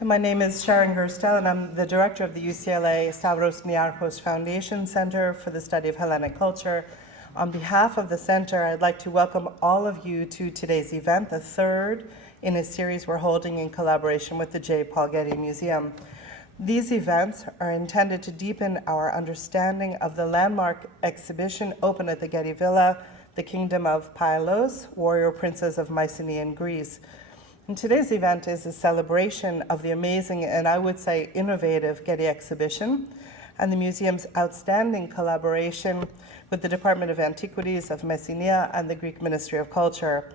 My name is Sharon Gerstel, and I'm the director of the UCLA Stavros Niarchos Foundation Center for the Study of Hellenic Culture. On behalf of the center, I'd like to welcome all of you to today's event, the third in a series we're holding in collaboration with the J. Paul Getty Museum. These events are intended to deepen our understanding of the landmark exhibition open at the Getty Villa, the Kingdom of Pylos, Warrior Princes of Mycenaean Greece. And today's event is a celebration of the amazing and I would say innovative Getty exhibition and the museum's outstanding collaboration with the Department of Antiquities of Messenia and the Greek Ministry of Culture.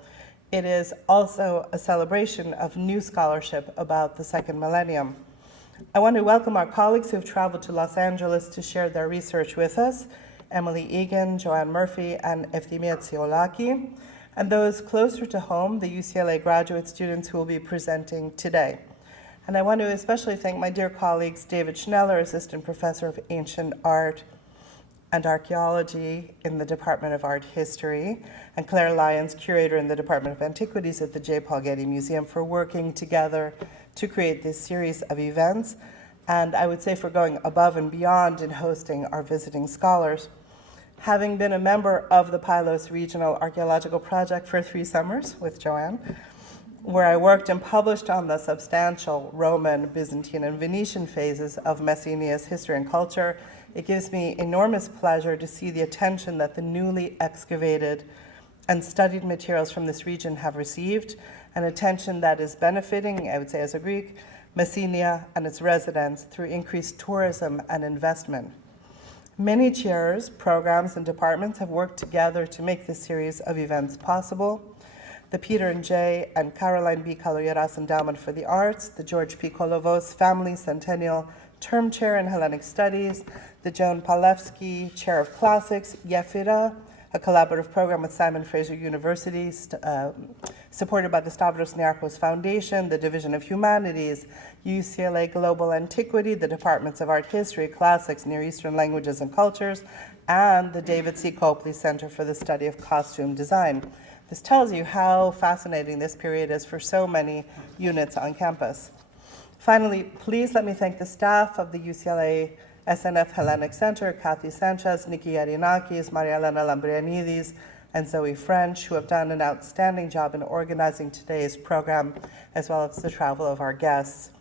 It is also a celebration of new scholarship about the second millennium. I want to welcome our colleagues who have traveled to Los Angeles to share their research with us, Emily Egan, Joanne Murphy, and Efthimia Tsiolaki, and those closer to home, the UCLA graduate students who will be presenting today. And I want to especially thank my dear colleagues, David Schneller, Assistant Professor of Ancient Art and Archaeology in the Department of Art History, and Claire Lyons, Curator in the Department of Antiquities at the J. Paul Getty Museum, for working together to create this series of events, and I would say for going above and beyond in hosting our visiting scholars. Having been a member of the Pylos Regional Archaeological Project for 3 summers with Joanne, where I worked and published on the substantial Roman, Byzantine, and Venetian phases of Messenia's history and culture, it gives me enormous pleasure to see the attention that the newly excavated and studied materials from this region have received, an attention that is benefiting, I would say as a Greek, Messenia and its residents through increased tourism and investment. Many chairs, programs, and departments have worked together to make this series of events possible. The Peter and J. and Caroline B. Kaloyeras Endowment for the Arts, the George P. Kolovos Family Centennial Term Chair in Hellenic Studies, the Joan Palevsky Chair of Classics, Yefira, a collaborative program with Simon Fraser University, supported by the Stavros Niarchos Foundation, the Division of Humanities, UCLA Global Antiquity, the Departments of Art History, Classics, Near Eastern Languages and Cultures, and the David C. Copley Center for the Study of Costume Design. This tells you how fascinating this period is for so many units on campus. Finally, please let me thank the staff of the UCLA SNF Hellenic Center, Kathy Sanchez, Nikki Yarinakis, Maria Elena Lambrianidis, and Zoe French, who have done an outstanding job in organizing today's program, as well as the travel of our guests.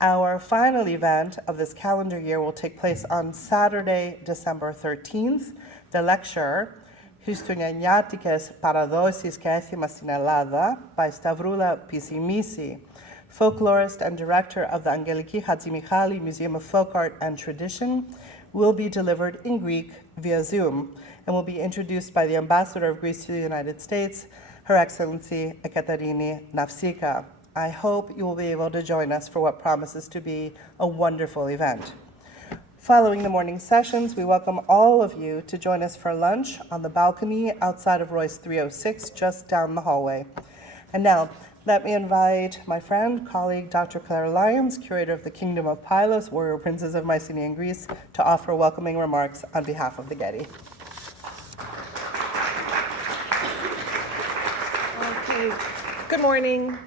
Our final event of this calendar year will take place on Saturday, December 13th. The lecture, Χριστουγεννιάτικες Παραδόσεις και Έθιμα στην Ελλάδα, by Stavroula Pissimisi, folklorist and director of the Angeliki Hatzimichali Museum of Folk Art and Tradition, will be delivered in Greek via Zoom and will be introduced by the Ambassador of Greece to the United States, Her Excellency Ekaterini Navsika. I hope you will be able to join us for what promises to be a wonderful event. Following the morning sessions, we welcome all of you to join us for lunch on the balcony outside of Royce 306, just down the hallway. And now, let me invite my friend, colleague, Dr. Claire Lyons, Curator of the Kingdom of Pylos, Warrior Princes of Mycenaean Greece, to offer welcoming remarks on behalf of the Getty. Okay. Good morning.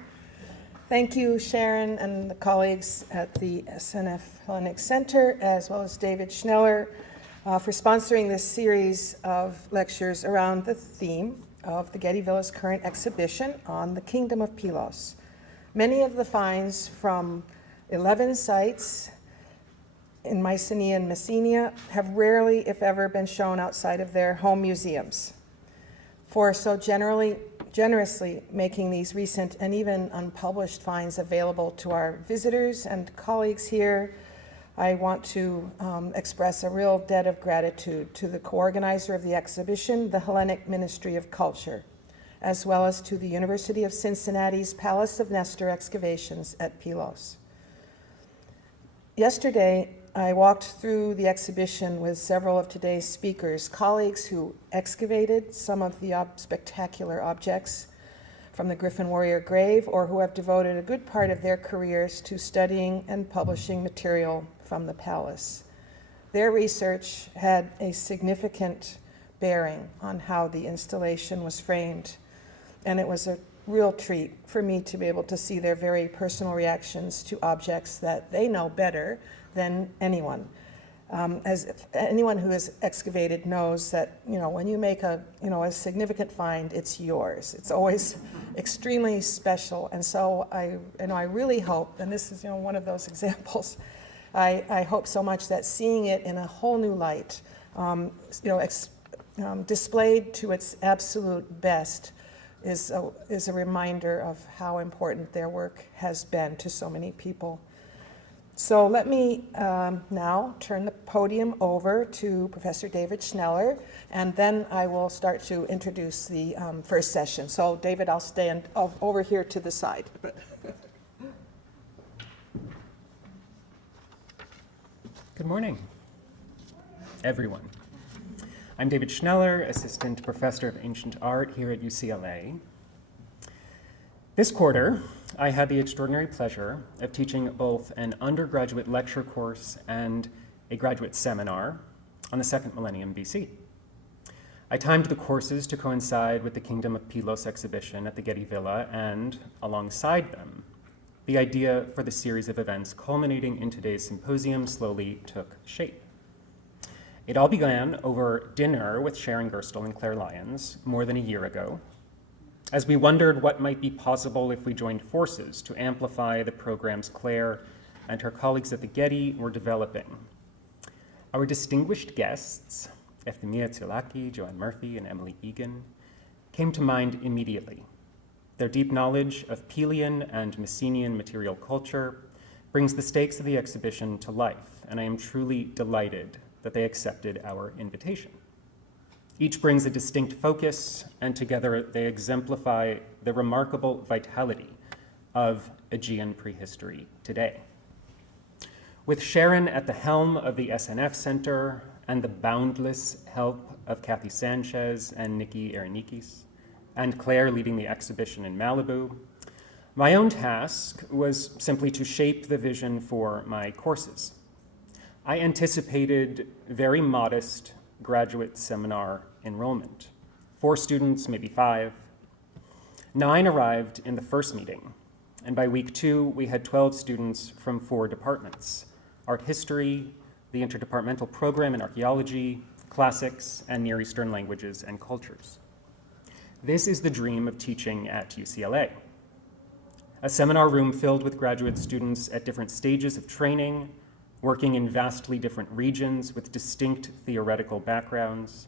Thank you, Sharon, and the colleagues at the SNF Hellenic Center, as well as David Schneller, for sponsoring this series of lectures around the theme of the Getty Villa's current exhibition on the Kingdom of Pylos. Many of the finds from 11 sites in Mycenae and Messenia have rarely, if ever, been shown outside of their home museums. For so generously making these recent and even unpublished finds available to our visitors and colleagues here, I want to express a real debt of gratitude to the co-organizer of the exhibition, the Hellenic Ministry of Culture, as well as to the University of Cincinnati's Palace of Nestor excavations at Pylos. Yesterday, I walked through the exhibition with several of today's speakers, colleagues who excavated some of the spectacular objects from the Griffin Warrior grave, or who have devoted a good part of their careers to studying and publishing material from the palace. Their research had a significant bearing on how the installation was framed, and it was a real treat for me to be able to see their very personal reactions to objects that they know better than anyone. As anyone who has excavated knows that, when you make a significant find, it's yours. It's always extremely special. And so I really hope, and this is, one of those examples, I hope so much that seeing it in a whole new light, displayed to its absolute best, is a reminder of how important their work has been to so many people. So let me now turn the podium over to Professor David Schneller, and then I will start to introduce the first session. So David, I'll stand over here to the side. Good morning, everyone. I'm David Schneller, Assistant Professor of Ancient Art here at UCLA. This quarter, I had the extraordinary pleasure of teaching both an undergraduate lecture course and a graduate seminar on the second millennium BC. I timed the courses to coincide with the Kingdom of Pylos exhibition at the Getty Villa, and alongside them, the idea for the series of events culminating in today's symposium slowly took shape. It all began over dinner with Sharon Gerstle and Claire Lyons more than a year ago, as we wondered what might be possible if we joined forces to amplify the programs Claire and her colleagues at the Getty were developing. Our distinguished guests, Efthymia Tsiolaki, Joanne Murphy, and Emily Egan, came to mind immediately. Their deep knowledge of Pelian and Mycenaean material culture brings the stakes of the exhibition to life, and I am truly delighted that they accepted our invitation. Each brings a distinct focus, and together they exemplify the remarkable vitality of Aegean prehistory today. With Sharon at the helm of the SNF Center and the boundless help of Kathy Sanchez and Nikki Erenikis, and Claire leading the exhibition in Malibu, my own task was simply to shape the vision for my courses. I anticipated very modest graduate seminar enrollment. 4 students, maybe 5. 9 arrived in the first meeting, and by week 2, we had 12 students from 4 departments: art history, the Interdepartmental Program in Archaeology, classics, and Near Eastern languages and cultures. This is the dream of teaching at UCLA. A seminar room filled with graduate students at different stages of training, working in vastly different regions with distinct theoretical backgrounds,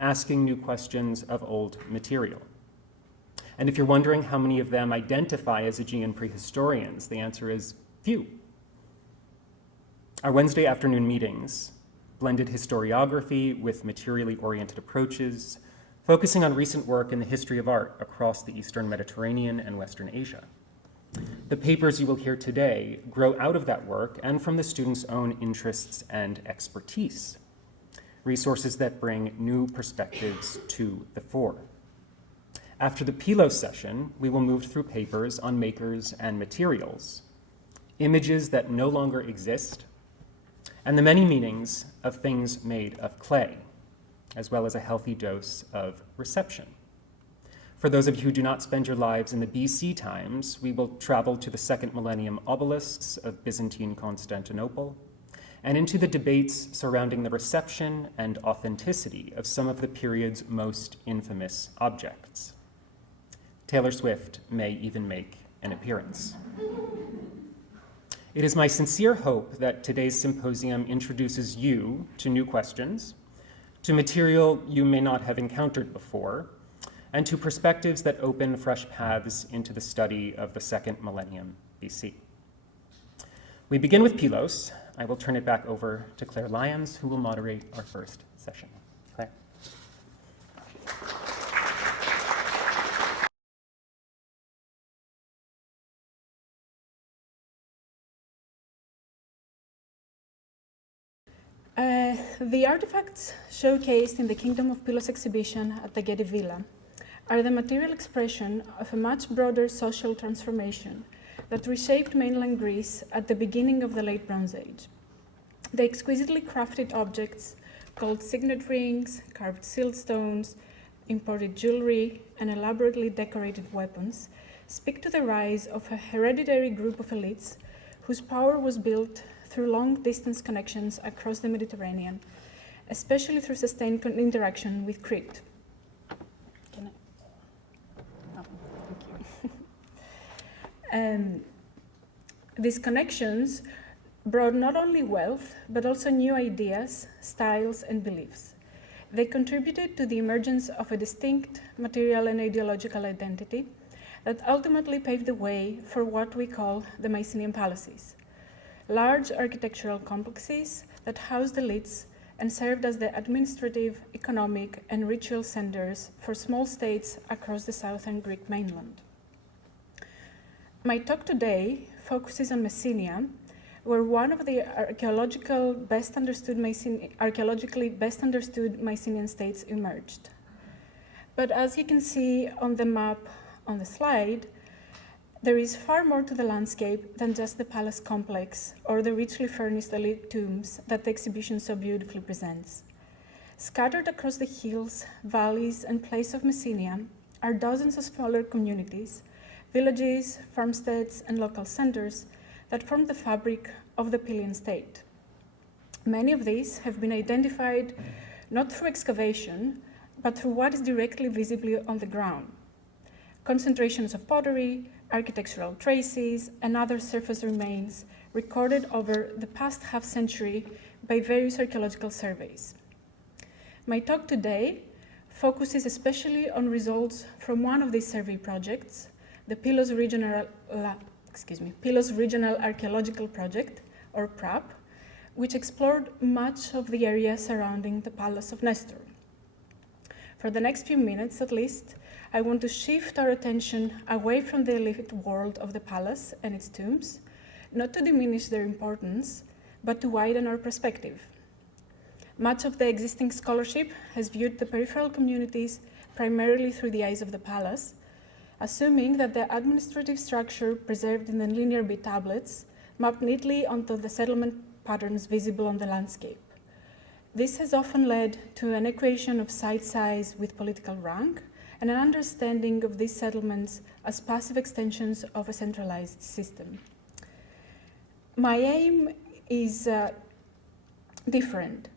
asking new questions of old material. And if you're wondering how many of them identify as Aegean prehistorians, the answer is few. Our Wednesday afternoon meetings blended historiography with materially oriented approaches, focusing on recent work in the history of art across the Eastern Mediterranean and Western Asia. The papers you will hear today grow out of that work and from the students' own interests and expertise, resources that bring new perspectives to the fore. After the Pylos session, we will move through papers on makers and materials, images that no longer exist, and the many meanings of things made of clay, as well as a healthy dose of reception. For those of you who do not spend your lives in the BC times, we will travel to the second millennium obelisks of Byzantine Constantinople and into the debates surrounding the reception and authenticity of some of the period's most infamous objects. Taylor Swift may even make an appearance. It is my sincere hope that today's symposium introduces you to new questions, to material you may not have encountered before, and to perspectives that open fresh paths into the study of the second millennium BC. We begin with Pylos. I will turn it back over to Claire Lyons, who will moderate our first session. Claire. The artifacts showcased in the Kingdom of Pylos exhibition at the Getty Villa are the material expression of a much broader social transformation that reshaped mainland Greece at the beginning of the Late Bronze Age. The exquisitely crafted objects, called signet rings, carved siltstones, imported jewelry, and elaborately decorated weapons speak to the rise of a hereditary group of elites whose power was built through long-distance connections across the Mediterranean, especially through sustained interaction with Crete. These connections brought not only wealth, but also new ideas, styles, and beliefs. They contributed to the emergence of a distinct material and ideological identity that ultimately paved the way for what we call the Mycenaean palaces, large architectural complexes that housed elites and served as the administrative, economic, and ritual centers for small states across the southern Greek mainland. My talk today focuses on Messenia, where one of the archaeologically best understood Mycenaean states emerged. But as you can see on the map on the slide, there is far more to the landscape than just the palace complex or the richly furnished elite tombs that the exhibition so beautifully presents. Scattered across the hills, valleys, and plains of Messenia are dozens of smaller communities, villages, farmsteads, and local centers that form the fabric of the Pylian state. Many of these have been identified not through excavation, but through what is directly visible on the ground. Concentrations of pottery, architectural traces, and other surface remains recorded over the past half-century by various archaeological surveys. My talk today focuses especially on results from one of these survey projects, the Pylos Regional Archaeological Project, or PRAP, which explored much of the area surrounding the Palace of Nestor. For the next few minutes, at least, I want to shift our attention away from the elite world of the palace and its tombs, not to diminish their importance, but to widen our perspective. Much of the existing scholarship has viewed the peripheral communities primarily through the eyes of the palace, assuming that the administrative structure preserved in the linear B tablets mapped neatly onto the settlement patterns visible on the landscape. This has often led to an equation of site size with political rank and an understanding of these settlements as passive extensions of a centralized system. My aim is different.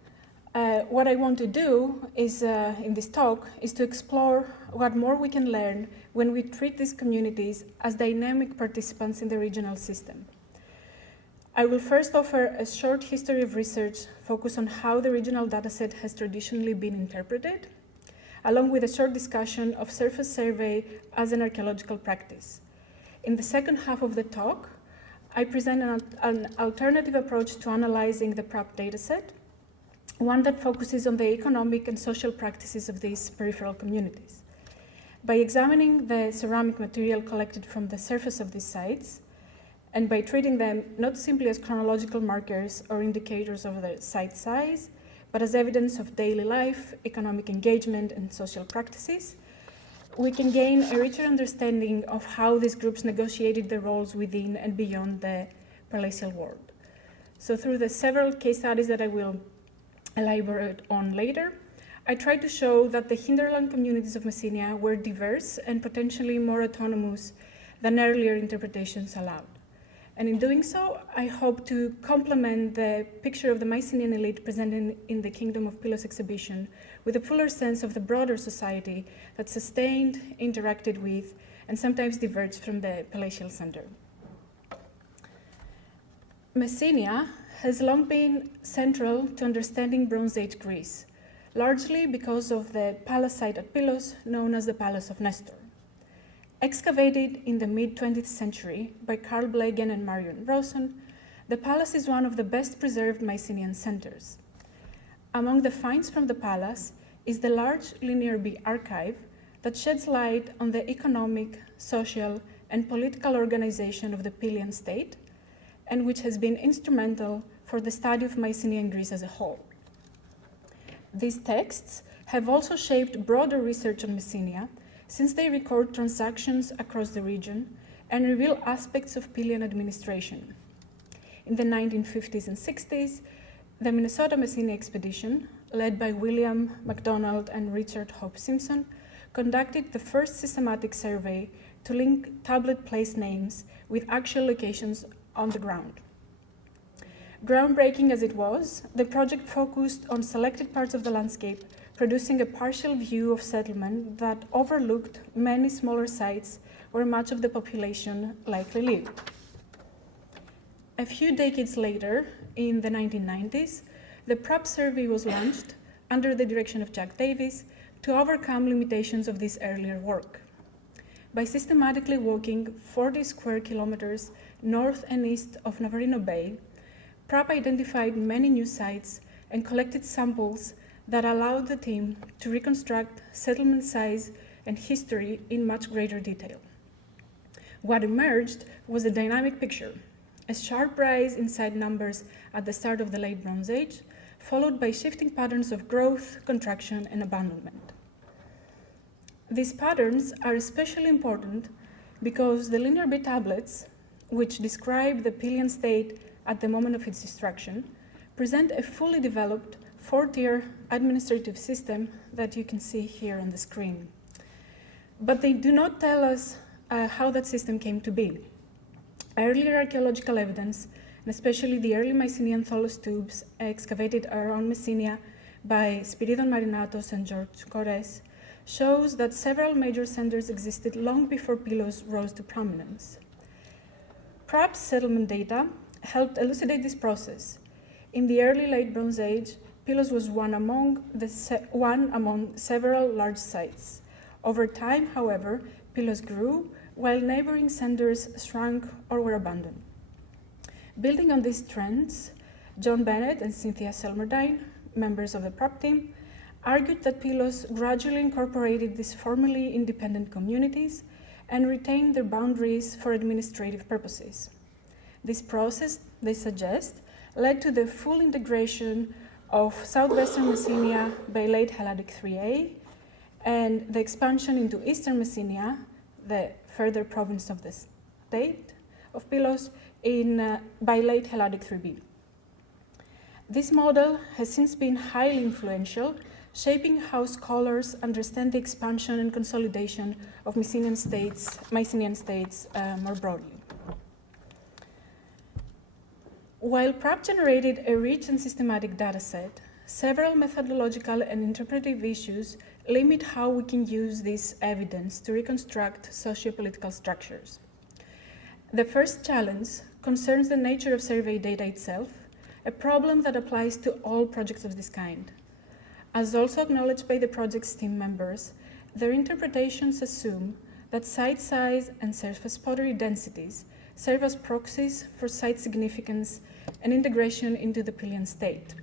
What I want to do is, in this talk, is to explore what more we can learn when we treat these communities as dynamic participants in the regional system. I will first offer a short history of research focused on how the regional dataset has traditionally been interpreted, along with a short discussion of surface survey as an archaeological practice. In the second half of the talk, I present an alternative approach to analyzing the PRAP dataset, one that focuses on the economic and social practices of these peripheral communities. By examining the ceramic material collected from the surface of these sites, and by treating them not simply as chronological markers or indicators of the site size, but as evidence of daily life, economic engagement, and social practices, we can gain a richer understanding of how these groups negotiated their roles within and beyond the palatial world. So through the several case studies that I will elaborate on later, I tried to show that the hinterland communities of Messenia were diverse and potentially more autonomous than earlier interpretations allowed. And in doing so, I hope to complement the picture of the Mycenaean elite presented in the Kingdom of Pylos exhibition with a fuller sense of the broader society that sustained, interacted with, and sometimes diverged from the palatial center. Messenia has long been central to understanding Bronze Age Greece, largely because of the palace site at Pylos known as the Palace of Nestor. Excavated in the mid-20th century by Carl Blegen and Marion Rawson, the palace is one of the best preserved Mycenaean centers. Among the finds from the palace is the large Linear B archive that sheds light on the economic, social, and political organization of the Pylian state, and which has been instrumental for the study of Mycenaean Greece as a whole. These texts have also shaped broader research on Messenia, since they record transactions across the region and reveal aspects of Pylian administration. In the 1950s and 60s, the Minnesota Messenia expedition, led by William MacDonald and Richard Hope Simpson, conducted the first systematic survey to link tablet place names with actual locations on the ground. Groundbreaking as it was, the project focused on selected parts of the landscape, producing a partial view of settlement that overlooked many smaller sites where much of the population likely lived. A few decades later, in the 1990s, the PRAP survey was launched under the direction of Jack Davis to overcome limitations of this earlier work. By systematically walking 40 square kilometers north and east of Navarino Bay, PRAP identified many new sites and collected samples that allowed the team to reconstruct settlement size and history in much greater detail. What emerged was a dynamic picture, a sharp rise in site numbers at the start of the Late Bronze Age, followed by shifting patterns of growth, contraction, and abandonment. These patterns are especially important because the linear B tablets, which describe the Pylian state at the moment of its destruction, present a fully developed four-tier administrative system that you can see here on the screen. But they do not tell us how that system came to be. Earlier archaeological evidence, and especially the early Mycenaean tholos tubes excavated around Messenia by Spiridon Marinatos and George Corres, shows that several major centers existed long before Pylos rose to prominence. PRAP's settlement data helped elucidate this process. In the early Late Bronze Age, Pylos was one among several large sites. Over time, however, Pylos grew, while neighboring centers shrunk or were abandoned. Building on these trends, John Bennett and Cynthia Selmerdine, members of the PRAP team, argued that Pylos gradually incorporated these formerly independent communities and retained their boundaries for administrative purposes. This process, they suggest, led to the full integration of southwestern Messenia by late Helladic 3A and the expansion into eastern Messenia, the further province of the state of Pylos, by late Helladic 3B. This model has since been highly influential, shaping how scholars understand the expansion and consolidation of Mycenaean states more broadly. While PRAP generated a rich and systematic dataset, several methodological and interpretive issues limit how we can use this evidence to reconstruct sociopolitical structures. The first challenge concerns the nature of survey data itself, a problem that applies to all projects of this kind. As also acknowledged by the project's team members, their interpretations assume that site size and surface pottery densities serve as proxies for site significance and integration into the Pylian state.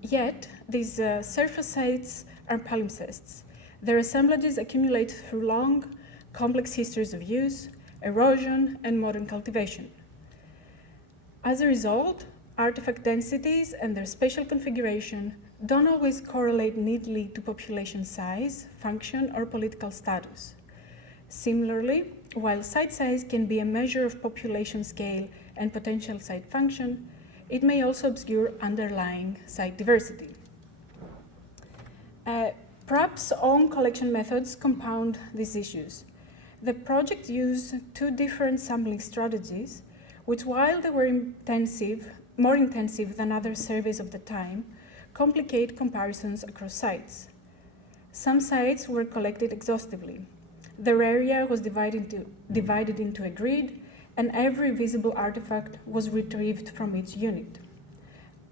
Yet, these surface sites are palimpsests. Their assemblages accumulate through long, complex histories of use, erosion, and modern cultivation. As a result, artifact densities and their spatial configuration don't always correlate neatly to population size, function, or political status. Similarly, while site size can be a measure of population scale and potential site function, it may also obscure underlying site diversity. PRAP's own collection methods compound these issues. The project used two different sampling strategies, which, while they were more intensive than other surveys of the time, complicate comparisons across sites. Some sites were collected exhaustively. Their area was divided into a grid, and every visible artifact was retrieved from each unit.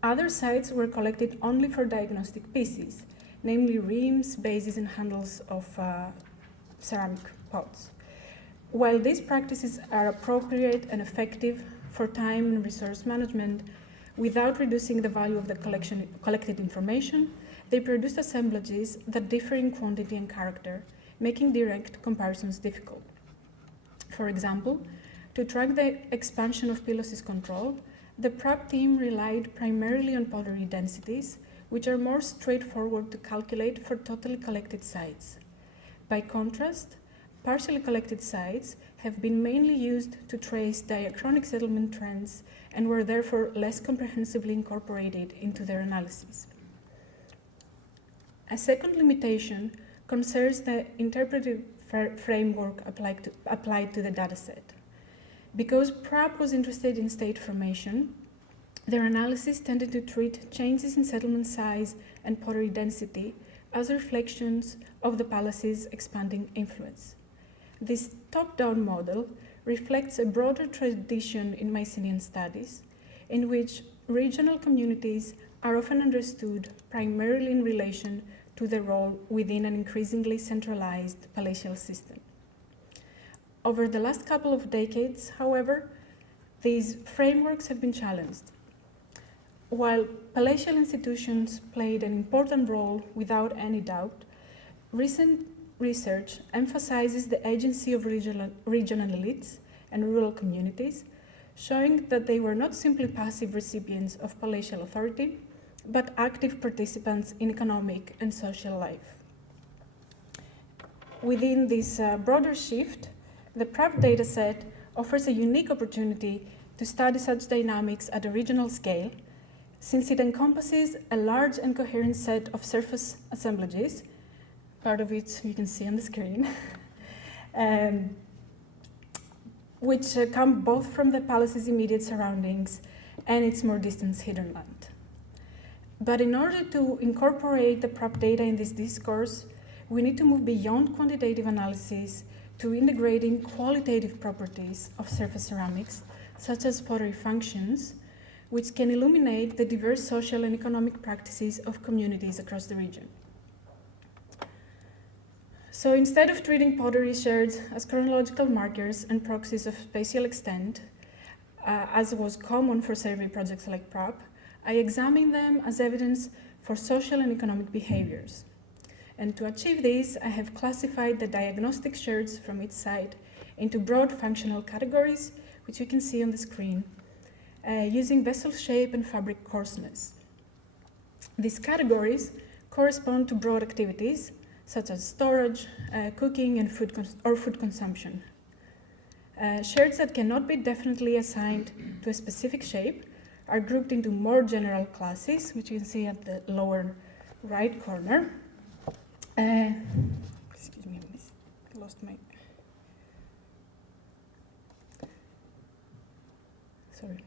Other sites were collected only for diagnostic pieces, namely reams, bases, and handles of ceramic pots. While these practices are appropriate and effective for time and resource management, without reducing the value of the collected information, they produced assemblages that differ in quantity and character, making direct comparisons difficult. For example, to track the expansion of Pylos' control, the PRAP team relied primarily on pottery densities, which are more straightforward to calculate for totally collected sites. By contrast, partially collected sites have been mainly used to trace diachronic settlement trends and were therefore less comprehensively incorporated into their analysis. A second limitation concerns the interpretive framework applied to the dataset. Because PRAP was interested in state formation, their analysis tended to treat changes in settlement size and pottery density as reflections of the palace's expanding influence. This top-down model reflects a broader tradition in Mycenaean studies, in which regional communities are often understood primarily in relation to their role within an increasingly centralized palatial system. Over the last couple of decades, however, these frameworks have been challenged. While palatial institutions played an important role without any doubt, recent research emphasizes the agency of regional elites and rural communities, showing that they were not simply passive recipients of palatial authority, but active participants in economic and social life. Within this broader shift, the PRAP dataset offers a unique opportunity to study such dynamics at a regional scale, since it encompasses a large and coherent set of surface assemblages, part of it you can see on the screen, which come both from the palace's immediate surroundings and its more distant hinterland. But in order to incorporate the PRAP data in this discourse, we need to move beyond quantitative analysis to integrating qualitative properties of surface ceramics, such as pottery functions, which can illuminate the diverse social and economic practices of communities across the region. So instead of treating pottery sherds as chronological markers and proxies of spatial extent, as was common for survey projects like PRAP, I examine them as evidence for social and economic behaviors. And to achieve this, I have classified the diagnostic sherds from each side into broad functional categories, which you can see on the screen, using vessel shape and fabric coarseness. These categories correspond to broad activities, such as storage, cooking, and food consumption. Sherds that cannot be definitely assigned to a specific shape are grouped into more general classes, which you can see at the lower right corner. Excuse me, I lost my... Sorry.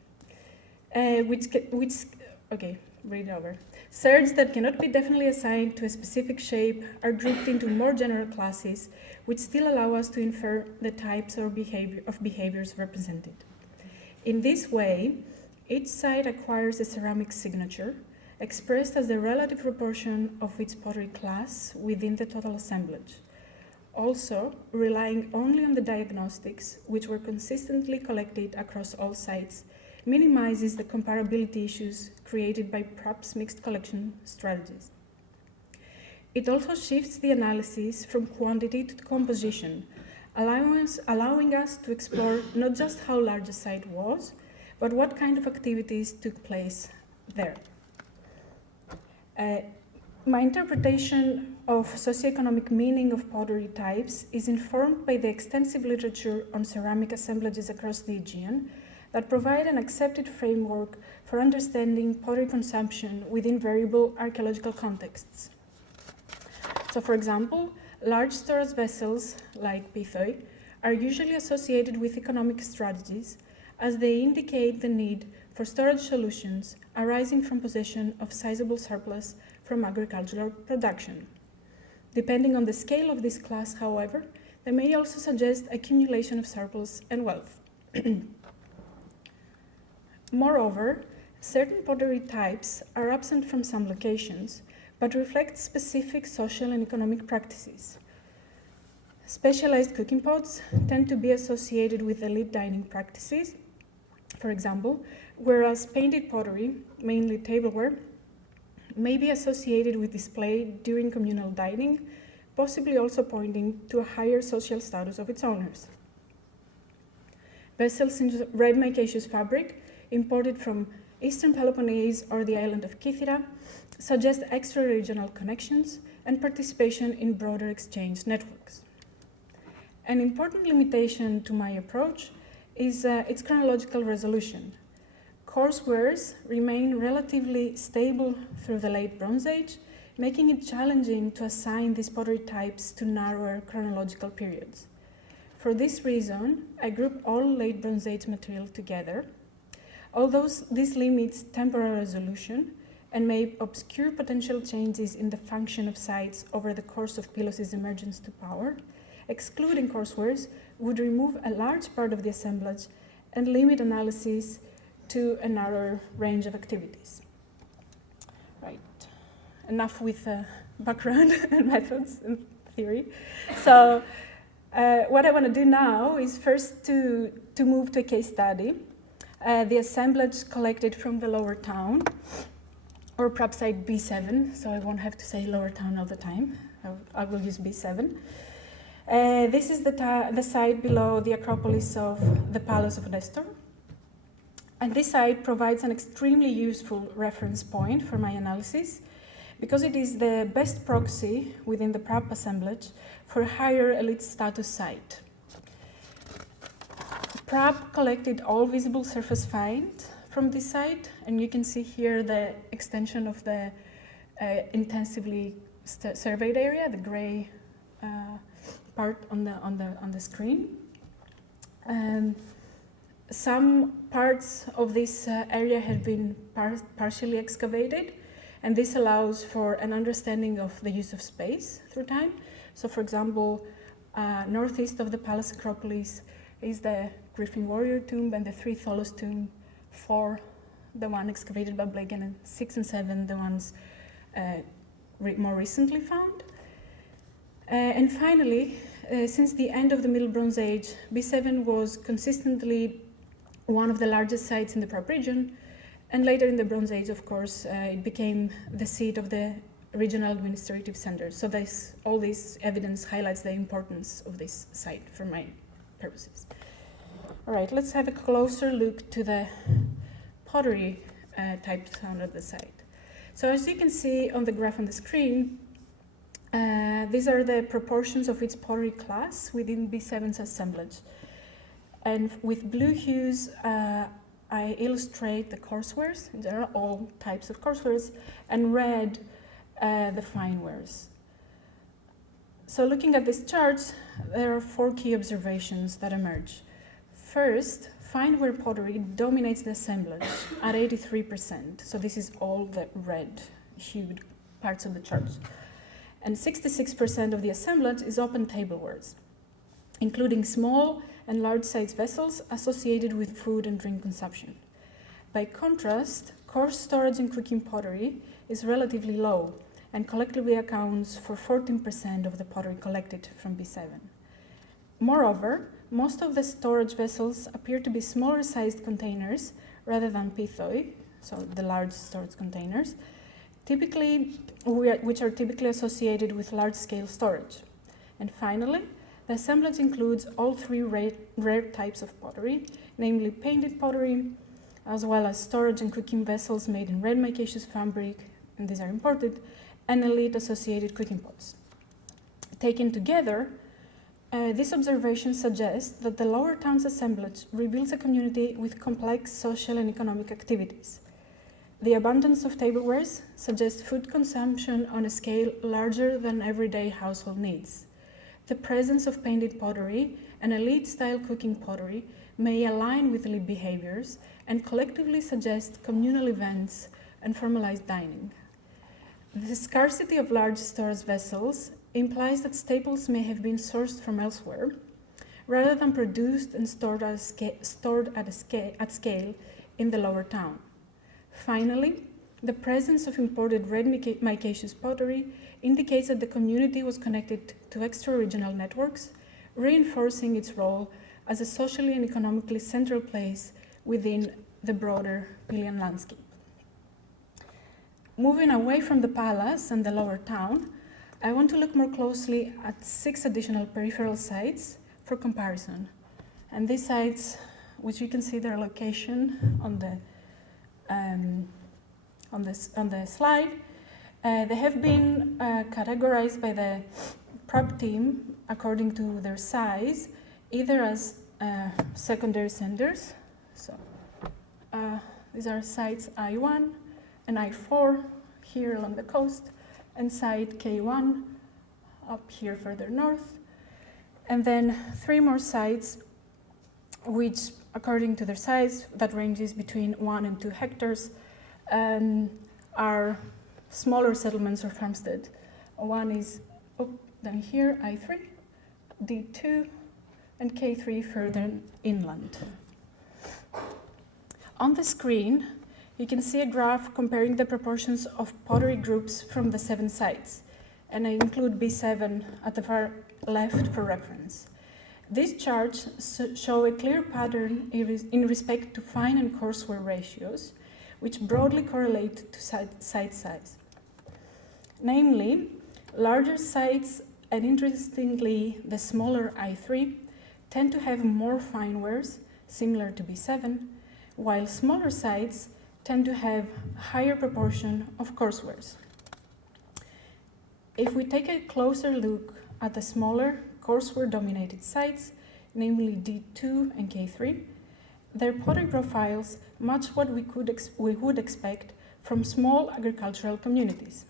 Okay, read it over. Sherds that cannot be definitely assigned to a specific shape are grouped into more general classes, which still allow us to infer the types or behaviors represented. In this way, each site acquires a ceramic signature, expressed as the relative proportion of its pottery class within the total assemblage. Also, relying only on the diagnostics, which were consistently collected across all sites, minimizes the comparability issues created by PRAP's mixed collection strategies. It also shifts the analysis from quantity to composition, allowing us to explore not just how large a site was, but what kind of activities took place there. My interpretation of socioeconomic meaning of pottery types is informed by the extensive literature on ceramic assemblages across the Aegean that provide an accepted framework for understanding pottery consumption within variable archaeological contexts. So, for example, large storage vessels, like pithoi, are usually associated with economic strategies as they indicate the need for storage solutions arising from possession of sizable surplus from agricultural production. Depending on the scale of this class, however, they may also suggest accumulation of surplus and wealth. Moreover, certain pottery types are absent from some locations, but reflect specific social and economic practices. Specialized cooking pots tend to be associated with elite dining practices, for example, whereas painted pottery, mainly tableware, may be associated with display during communal dining, possibly also pointing to a higher social status of its owners. Vessels in red micaceous fabric, imported from Eastern Peloponnese or the island of Kythera, suggest extra-regional connections and participation in broader exchange networks. An important limitation to my approach is its chronological resolution. Coarse wares remain relatively stable through the late Bronze Age, making it challenging to assign these pottery types to narrower chronological periods. For this reason, I group all late Bronze Age material together. Although this limits temporal resolution and may obscure potential changes in the function of sites over the course of Pylos' emergence to power, excluding courseware would remove a large part of the assemblage and limit analysis to a narrower range of activities. Right, enough with background and methods and theory. So what I want to do now is first to move to a case study, the assemblage collected from the Lower Town, or perhaps site B7, so I won't have to say Lower Town all the time. I will use B7. This is the site below the Acropolis of the Palace of Nestor. And this site provides an extremely useful reference point for my analysis because it is the best proxy within the Prab assemblage for a higher elite status site. Prab collected all visible surface finds from this site, and you can see here the extension of the intensively surveyed area, the gray part on the screen. Some parts of this area have been partially excavated, and this allows for an understanding of the use of space through time. So, for example, northeast of the Palace Acropolis is the Griffin Warrior Tomb and the 3 Tholos Tomb, 4, the one excavated by Blagan, and 6 and 7, the ones more recently found. And finally, since the end of the Middle Bronze Age, B7 was consistently one of the largest sites in the Prab region, and later in the Bronze Age, of course, it became the seat of the regional administrative center. So all this evidence highlights the importance of this site for my purposes. All right, let's have a closer look to the pottery types found at the site. So as you can see on the graph on the screen, these are the proportions of its pottery class within B7's assemblage. And with blue hues, I illustrate the coarsewares, in general, all types of coarsewares, and red, the finewares. So looking at these charts, there are 4 key observations that emerge. First, fineware pottery dominates the assemblage at 83%. So this is all the red hued parts of the chart. And 66% of the assemblage is open tablewares, including small and large-sized vessels associated with food and drink consumption. By contrast, coarse storage and cooking pottery is relatively low and collectively accounts for 14% of the pottery collected from B7. Moreover, most of the storage vessels appear to be smaller-sized containers rather than pithoi, so the large storage containers, which are typically associated with large-scale storage. And finally, the assemblage includes all 3 rare types of pottery, namely painted pottery, as well as storage and cooking vessels made in red micaceous fabric, and these are imported, and elite associated cooking pots. Taken together, this observation suggests that the Lower Town's assemblage reveals a community with complex social and economic activities. The abundance of tablewares suggests food consumption on a scale larger than everyday household needs. The presence of painted pottery and elite-style cooking pottery may align with elite behaviors and collectively suggest communal events and formalized dining. The scarcity of large storage vessels implies that staples may have been sourced from elsewhere, rather than produced and stored at scale in the Lower Town. Finally, the presence of imported red micaceous pottery indicates that the community was connected to extra-regional networks, reinforcing its role as a socially and economically central place within the broader Pylian landscape. Moving away from the palace and the Lower Town, I want to look more closely at 6 additional peripheral sites for comparison. And these sites, which you can see their location on the slide, they have been categorized by the Prab team according to their size, either as secondary centers. So these are sites I1 and I4 here along the coast, and site K1 up here further north, and then 3 more sites which, according to their size, that ranges between 1 and 2 hectares, are smaller settlements or farmstead. One is down here, I3, D2, and K3 further inland. On the screen, you can see a graph comparing the proportions of pottery groups from the 7 sites, and I include B7 at the far left for reference. These charts show a clear pattern in respect to fine and coarseware ratios, which broadly correlate to site size. Namely, larger sites, and interestingly, the smaller I3, tend to have more finewares, similar to B7, while smaller sites tend to have higher proportion of coarsewares. If we take a closer look at the smaller coarseware-dominated sites, namely D2 and K3, their pottery profiles match what we would expect from small agricultural communities.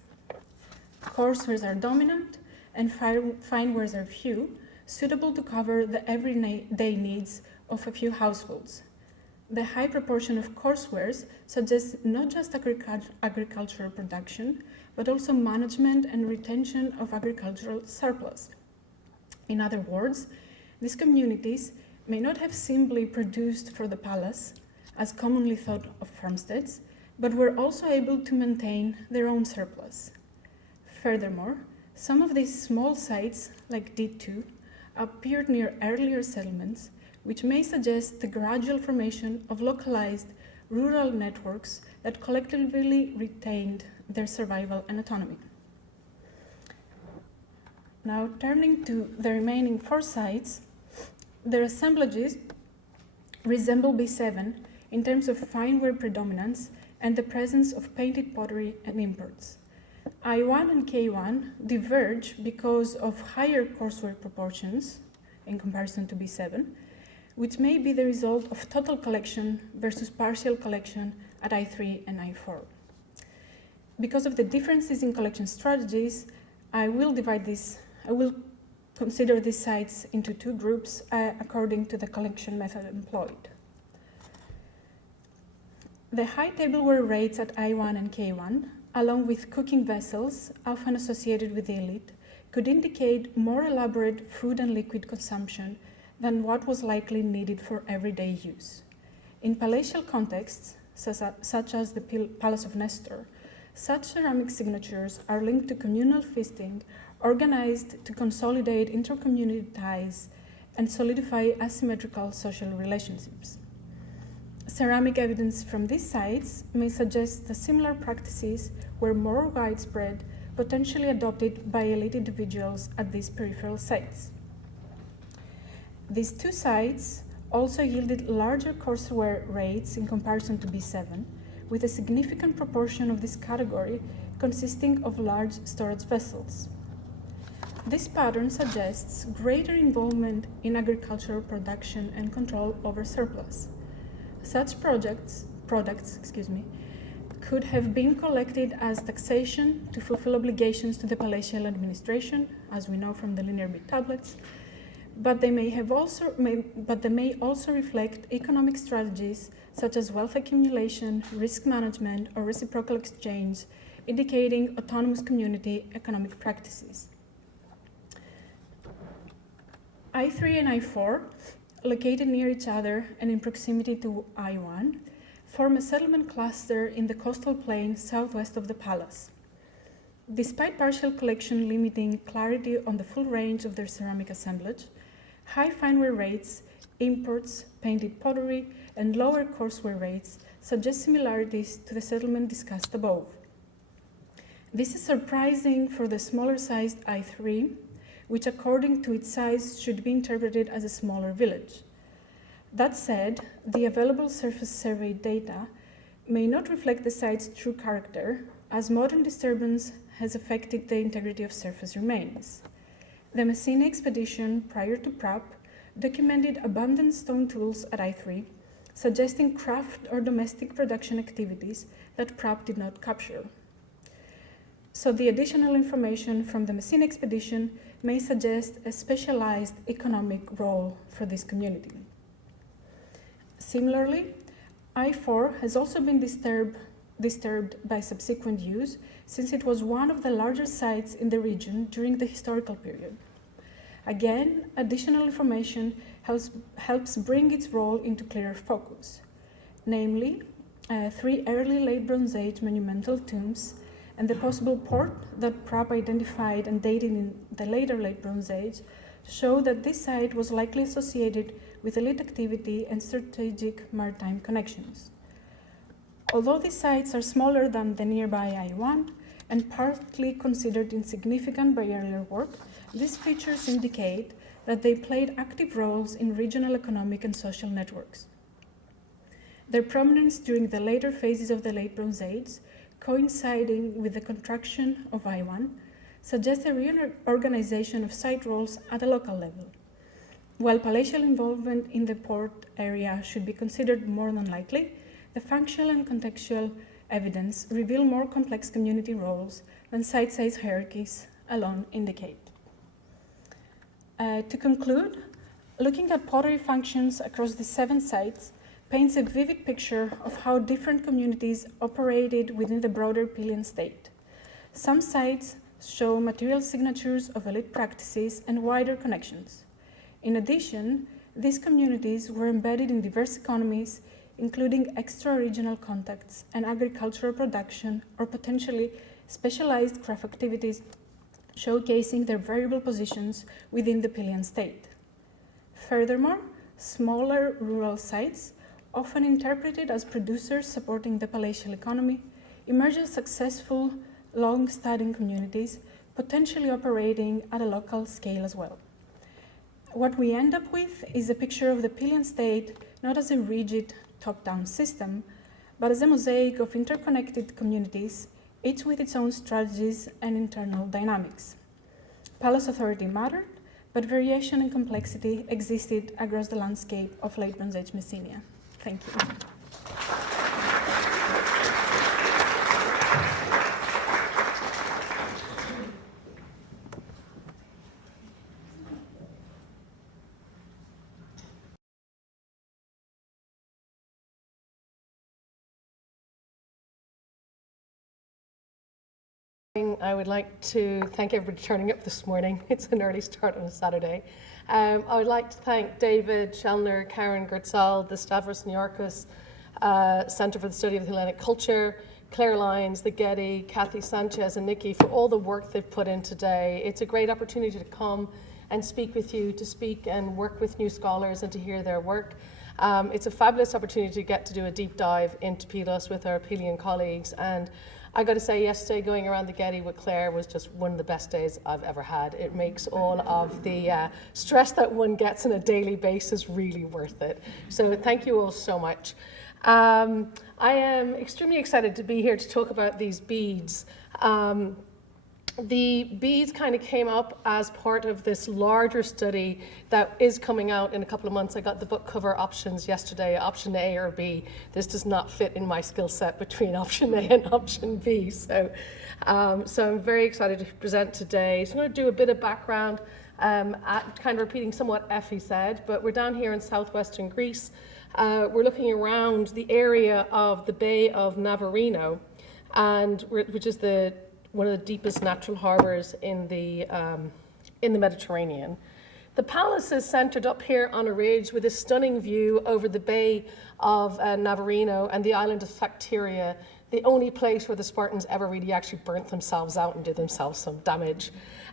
Coarsewares are dominant and finewares are few, suitable to cover the everyday needs of a few households. The high proportion of coarsewares suggests not just agricultural production, but also management and retention of agricultural surplus. In other words, these communities may not have simply produced for the palace, as commonly thought of farmsteads, but were also able to maintain their own surplus. Furthermore, some of these small sites, like D2, appeared near earlier settlements, which may suggest the gradual formation of localized rural networks that collectively retained their survival and autonomy. Now, turning to the remaining 4 sites, their assemblages resemble B7 in terms of fineware predominance and the presence of painted pottery and imports. I1 and K1 diverge because of higher coarseware proportions in comparison to B7, which may be the result of total collection versus partial collection at I3 and I4. Because of the differences in collection strategies, I will consider these sites into 2 groups according to the collection method employed. The high tableware rates at I1 and K1, along with cooking vessels, often associated with the elite, could indicate more elaborate food and liquid consumption than what was likely needed for everyday use. In palatial contexts, such as the Palace of Nestor, such ceramic signatures are linked to communal feasting, organized to consolidate inter-community ties and solidify asymmetrical social relationships. Ceramic evidence from these sites may suggest that similar practices were more widespread, potentially adopted by elite individuals at these peripheral sites. These 2 sites also yielded larger courseware rates in comparison to B7, with a significant proportion of this category consisting of large storage vessels. This pattern suggests greater involvement in agricultural production and control over surplus. Such products could have been collected as taxation to fulfill obligations to the palatial administration, as we know from the linear bit tablets, but they may also reflect economic strategies such as wealth accumulation, risk management, or reciprocal exchange, indicating autonomous community economic practices. I3 and I4, located near each other and in proximity to I1, form a settlement cluster in the coastal plain southwest of the palace. Despite partial collection limiting clarity on the full range of their ceramic assemblage, high fineware rates, imports, painted pottery, and lower courseware rates suggest similarities to the settlement discussed above. This is surprising for the smaller-sized I3, which according to its size should be interpreted as a smaller village. That said, the available surface survey data may not reflect the site's true character, as modern disturbance has affected the integrity of surface remains. The Messenia expedition prior to Prap documented abundant stone tools at I3, suggesting craft or domestic production activities that Prap did not capture. So the additional information from the Messina expedition may suggest a specialized economic role for this community. Similarly, I-4 has also been disturbed by subsequent use, since it was one of the larger sites in the region during the historical period. Again, additional information helps bring its role into clearer focus, namely 3 early late Bronze Age monumental tombs and the possible port that Pratt identified and dated in the later late Bronze Age show that this site was likely associated with elite activity and strategic maritime connections. Although these sites are smaller than the nearby I-1 and partly considered insignificant by earlier work, these features indicate that they played active roles in regional economic and social networks. Their prominence during the later phases of the late Bronze Age, coinciding with the contraction of I-1, suggests a reorganization of site roles at a local level. While palatial involvement in the port area should be considered more than likely, the functional and contextual evidence reveal more complex community roles than site size hierarchies alone indicate. To conclude, looking at pottery functions across the 7 sites paints a vivid picture of how different communities operated within the broader Pylian state. Some sites show material signatures of elite practices and wider connections. In addition, these communities were embedded in diverse economies, including extra-regional contacts and agricultural production or potentially specialized craft activities, showcasing their variable positions within the Pylian state. Furthermore, smaller rural sites, often interpreted as producers supporting the palatial economy, emerge as successful, long-standing communities, potentially operating at a local scale as well. What we end up with is a picture of the Pylian state not as a rigid top-down system, but as a mosaic of interconnected communities, each with its own strategies and internal dynamics. Pylos authority mattered, but variation and complexity existed across the landscape of late Bronze Age Messenia. Thank you. I would like to thank everybody for turning up this morning. It's an early start on a Saturday. I would like to thank David Schellner, Karen Gertzal, the Stavros Niarchos Center for the Study of the Hellenic Culture, Claire Lyons, the Getty, Kathy Sanchez and Nikki for all the work they've put in today. It's a great opportunity to come and speak with you, to speak and work with new scholars and to hear their work. It's a fabulous opportunity to get to do a deep dive into Pylos with our Pylian colleagues, and I got to say, yesterday going around the Getty with Claire was just one of the best days I've ever had. It makes all of the stress that one gets on a daily basis really worth it. So thank you all so much. I am extremely excited to be here to talk about these beads. The beads kind of came up as part of this larger study that is coming out in a couple of months. I got the book cover options yesterday, option A or B. This does not fit in my skill set between option A and option B. So I'm very excited to present today. So I'm going to do a bit of background, kind of repeating somewhat Effie said, but we're down here in southwestern Greece. We're looking around the area of the Bay of Navarino, which is one of the deepest natural harbors in the Mediterranean. The palace is centered up here on a ridge with a stunning view over the Bay of Navarino and the island of Facteria, the only place where the Spartans ever really actually burnt themselves out and did themselves some damage.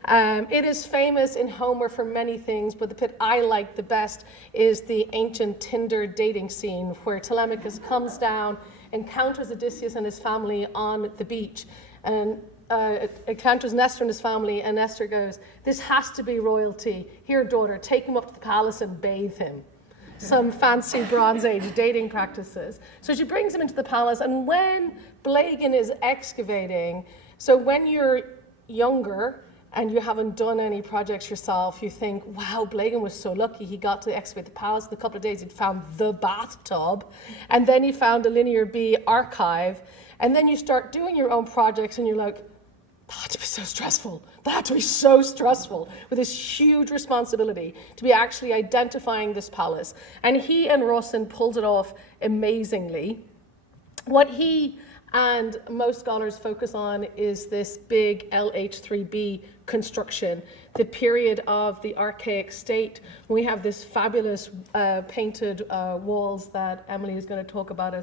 It is famous in Homer for many things, but the bit I like the best is the ancient Tinder dating scene where Telemachus comes down, encounters Odysseus and his family on the beach, and encounters Nestor and his family, and Nestor goes, "This has to be royalty. Here, daughter, take him up to the palace and bathe him." Some fancy Bronze Age dating practices. So she brings him into the palace, and when Blagan is excavating, so when you're younger and you haven't done any projects yourself, you think, wow, Blagan was so lucky he got to excavate the palace. In a couple of days he'd found the bathtub, and then he found a Linear B archive, and then you start doing your own projects and you're like, That had to be so stressful. That had to be so stressful with this huge responsibility to be actually identifying this palace. And he and Rawson pulled it off amazingly. What he and most scholars focus on is this big LH3B construction, the period of the archaic state. We have this fabulous painted walls that Emily is going to talk about.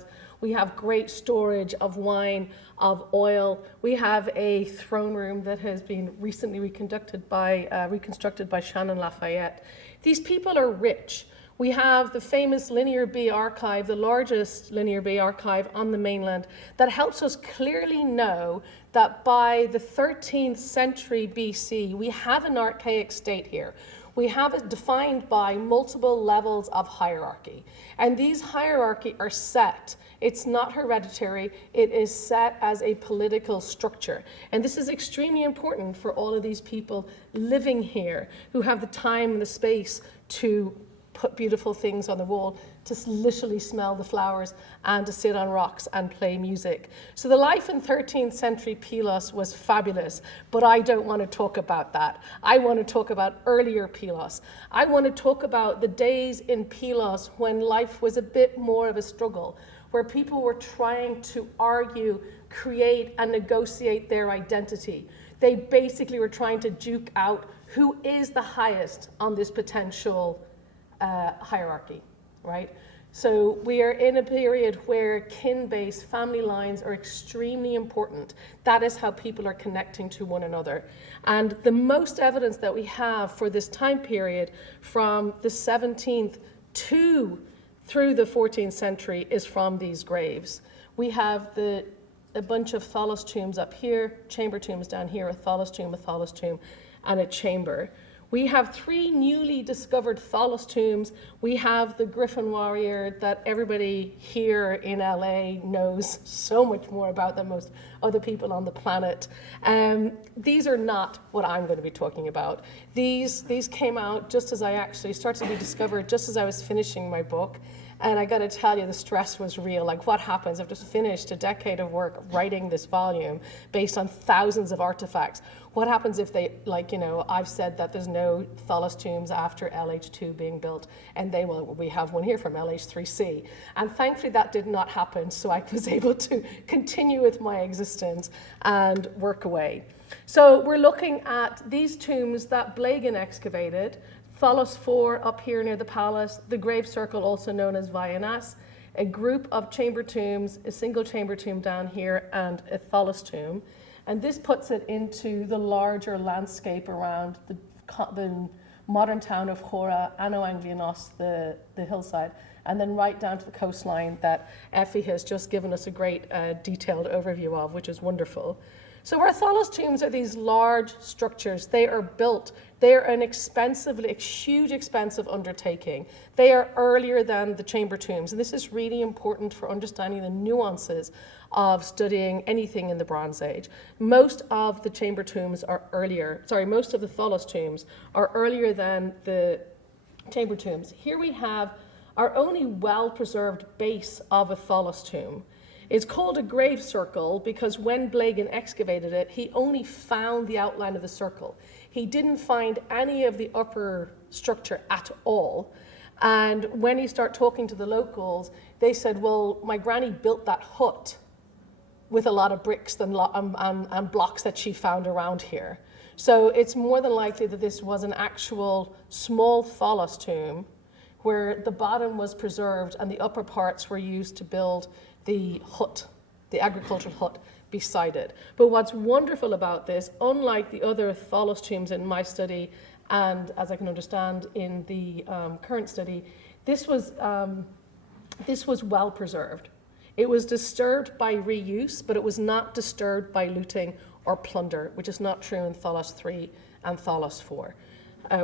We have great storage of wine, of oil. We have a throne room that has been recently reconstructed by Shannon Lafayette. These people are rich. We have the famous Linear B archive, the largest Linear B archive on the mainland, that helps us clearly know that by the 13th century BC, we have an archaic state here. We have it defined by multiple levels of hierarchy. And these hierarchy are set. It's not hereditary, it is set as a political structure. And this is extremely important for all of these people living here who have the time and the space to put beautiful things on the wall, to literally smell the flowers and to sit on rocks and play music. So the life in 13th century Pylos was fabulous, but I don't want to talk about that. I want to talk about earlier Pylos. I want to talk about the days in Pylos when life was a bit more of a struggle, where people were trying to argue, create, and negotiate their identity. They basically were trying to duke out who is the highest on this potential hierarchy, right? So we are in a period where kin-based family lines are extremely important. That is how people are connecting to one another. And the most evidence that we have for this time period from the 17th through the 14th century is from these graves. We have a bunch of Thalos tombs up here, chamber tombs down here, a Thalos tomb, and a chamber. We have 3 newly discovered Thalos tombs. We have the Griffin warrior that everybody here in LA knows so much more about than most other people on the planet. These are not what I'm going to be talking about. These came out just as I actually started to be discovered, just as I was finishing my book. And I got to tell you, the stress was real. Like, what happens? I've just finished a decade of work writing this volume based on thousands of artifacts. What happens if they, I've said that there's no Thalos tombs after LH2 being built, and we have one here from LH3C. And thankfully that did not happen, so I was able to continue with my existence and work away. So we're looking at these tombs that Blagan excavated. Thalos 4 up here near the palace, the grave circle also known as Vianas, a group of chamber tombs, a single chamber tomb down here, and a Thalos tomb. And this puts it into the larger landscape around the modern town of Chora, Anno Anglianos, the hillside, and then right down to the coastline that Effie has just given us a great detailed overview of, which is wonderful. So our Thalos tombs are these large structures. They are built. They are an huge expensive undertaking. They are earlier than the chamber tombs. And this is really important for understanding the nuances of studying anything in the Bronze Age. Most of the chamber tombs are most of the Thalos tombs are earlier than the chamber tombs. Here we have our only well-preserved base of a Thalos tomb. It's called a grave circle because when Blagan excavated it, he only found the outline of the circle. He didn't find any of the upper structure at all. And when he started talking to the locals, they said, well, my granny built that hut with a lot of bricks and blocks that she found around here. So it's more than likely that this was an actual small Thalos tomb where the bottom was preserved and the upper parts were used to build the hut, the agricultural hut beside it. But what's wonderful about this, unlike the other Thalos tombs in my study, and as I can understand in the current study, this was well preserved. It was disturbed by reuse, but it was not disturbed by looting or plunder, which is not true in Thalos 3 and Thalos 4,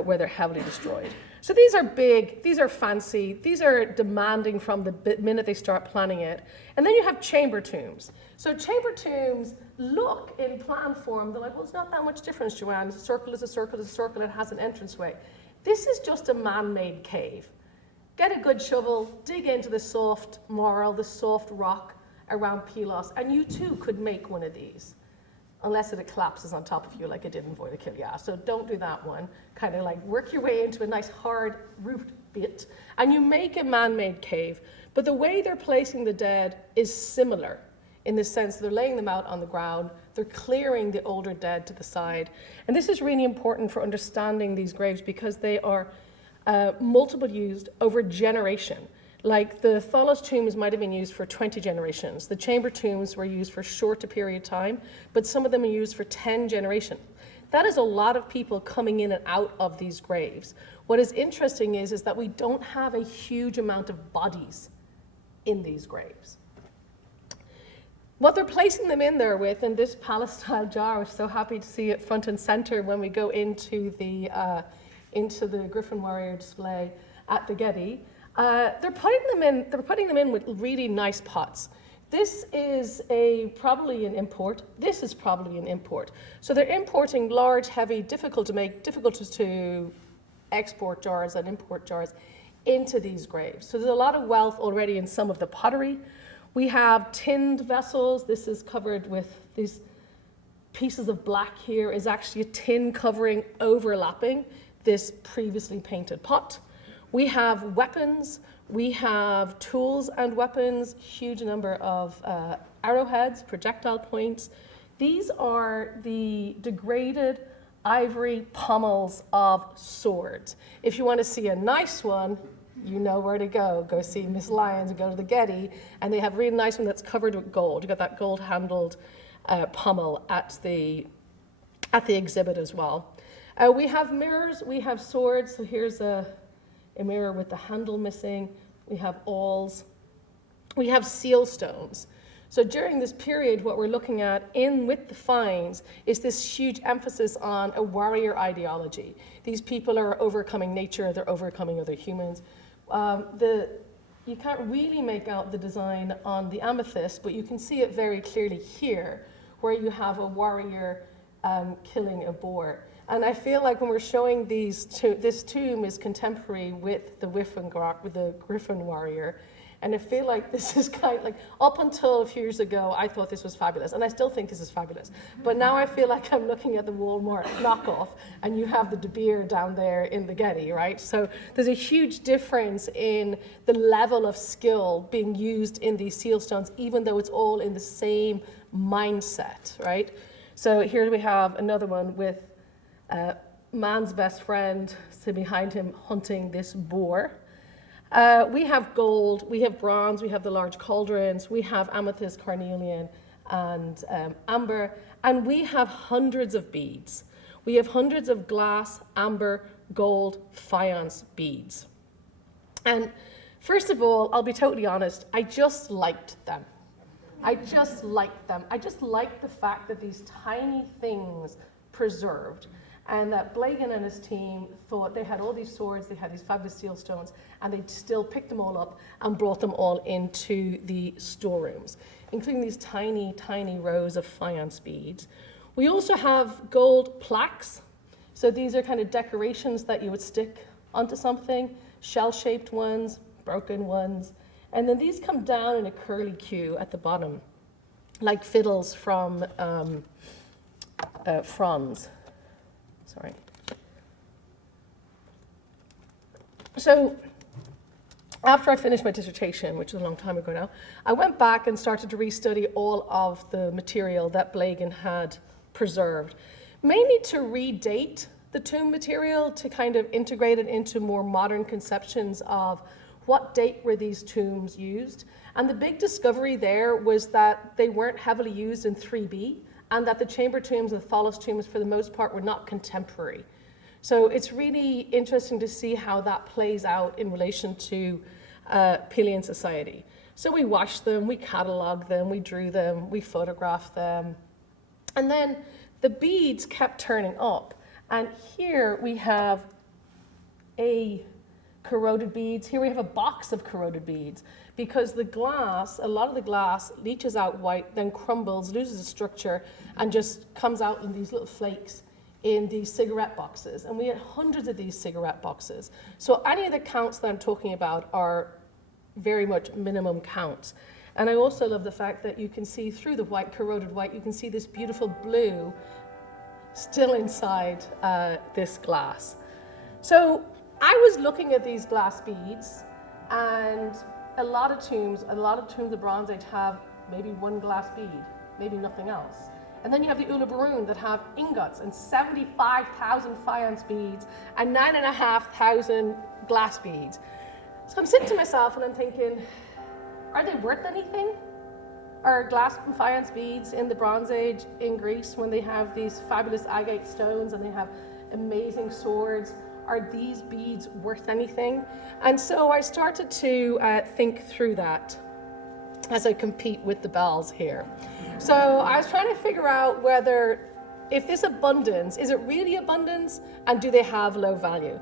where they're heavily destroyed. So these are big, these are fancy, these are demanding from the minute they start planning it. And then you have chamber tombs. So chamber tombs look in plan form, they're like, well, it's not that much difference, Joanne. A circle is a circle is a circle, it has an entranceway. This is just a man-made cave. Get a good shovel, dig into the soft marl, the soft rock around Pylos, and you too could make one of these. unless it collapses on top of you like it did in Voida-Kilia. So don't do that one. Kind of like work your way into a nice hard root bit, and you make a man-made cave. But the way they're placing the dead is similar in the sense they're laying them out on the ground, they're clearing the older dead to the side. And this is really important for understanding these graves because they are multiple used over generation. Like the Pylos tombs might have been used for 20 generations. The chamber tombs were used for a shorter period of time, but some of them are used for 10 generations. That is a lot of people coming in and out of these graves. What is interesting is that we don't have a huge amount of bodies in these graves. What they're placing them in there with, in this palace-style jar, I was so happy to see it front and center when we go into the Griffin Warrior display at the Getty. They're putting them in with really nice pots. This is probably an import. This is probably an import. So they're importing large, heavy, difficult to make, difficult to export jars and import jars into these graves. So there's a lot of wealth already in some of the pottery. We have tinned vessels. This is covered with these pieces of black here is actually a tin covering overlapping this previously painted pot. We have weapons. We have tools and weapons, huge number of arrowheads, projectile points. These are the degraded ivory pommels of swords. If you want to see a nice one, you know where to go. Go see Miss Lyons and go to the Getty, and they have a really nice one that's covered with gold. You've got that gold-handled pommel at the exhibit as well. We have mirrors, we have swords. So here's a mirror with the handle missing. We have awls. We have seal stones. So during this period, what we're looking at with the finds is this huge emphasis on a warrior ideology. These people are overcoming nature, they're overcoming other humans. You can't really make out the design on the amethyst, but you can see it very clearly here, where you have a warrior killing a boar. And I feel like when we're showing this tomb is contemporary with the Griffin Warrior. And I feel like this is kind of like, up until a few years ago, I thought this was fabulous. And I still think this is fabulous. But now I feel like I'm looking at the Walmart knockoff, and you have the De Beer down there in the Getty, right? So there's a huge difference in the level of skill being used in these seal stones, even though it's all in the same mindset, right? So here we have another one with man's best friend sitting behind him hunting this boar. We have gold, we have bronze, we have the large cauldrons, we have amethyst, carnelian, and amber, and we have hundreds of beads. We have hundreds of glass, amber, gold, faience beads. And first of all, I'll be totally honest, I just liked them. I just liked the fact that these tiny things preserved, and that Blagan and his team thought they had all these swords, they had these fabulous seal stones, and they still picked them all up and brought them all into the storerooms, including these tiny, tiny rows of faience beads. We also have gold plaques. So these are kind of decorations that you would stick onto something, shell-shaped ones, broken ones. And then these come down in a curly queue at the bottom, like fiddles from Franz. Sorry. So after I finished my dissertation, which is a long time ago now, I went back and started to restudy all of the material that Blagan had preserved, mainly to redate the tomb material, to kind of integrate it into more modern conceptions of what date were these tombs used. And the big discovery there was that they weren't heavily used in 3B, and that the chamber tombs and the Pylos tombs, for the most part, were not contemporary. So it's really interesting to see how that plays out in relation to Pylian society. So we washed them, we catalogued them, we drew them, we photographed them. And then the beads kept turning up. And here we have corroded beads. Here we have a box of corroded beads, because the glass, a lot of the glass leaches out white, then crumbles, loses its structure, and just comes out in these little flakes in these cigarette boxes. And we had hundreds of these cigarette boxes. So any of the counts that I'm talking about are very much minimum counts. And I also love the fact that you can see through the white, corroded white, you can see this beautiful blue still inside this glass. So I was looking at these glass beads, and a lot of tombs of the Bronze Age have maybe one glass bead, maybe nothing else. And then you have the Ulabaroon that have ingots and 75,000 faience beads and 9,500 glass beads. So I'm sitting to myself and I'm thinking, are they worth anything? Are glass and faience beads in the Bronze Age in Greece, when they have these fabulous agate stones and they have amazing swords, are these beads worth anything? And so I started to think through that as I compete with the bells here. So I was trying to figure out whether, if this abundance, is it really abundance, and do they have low value?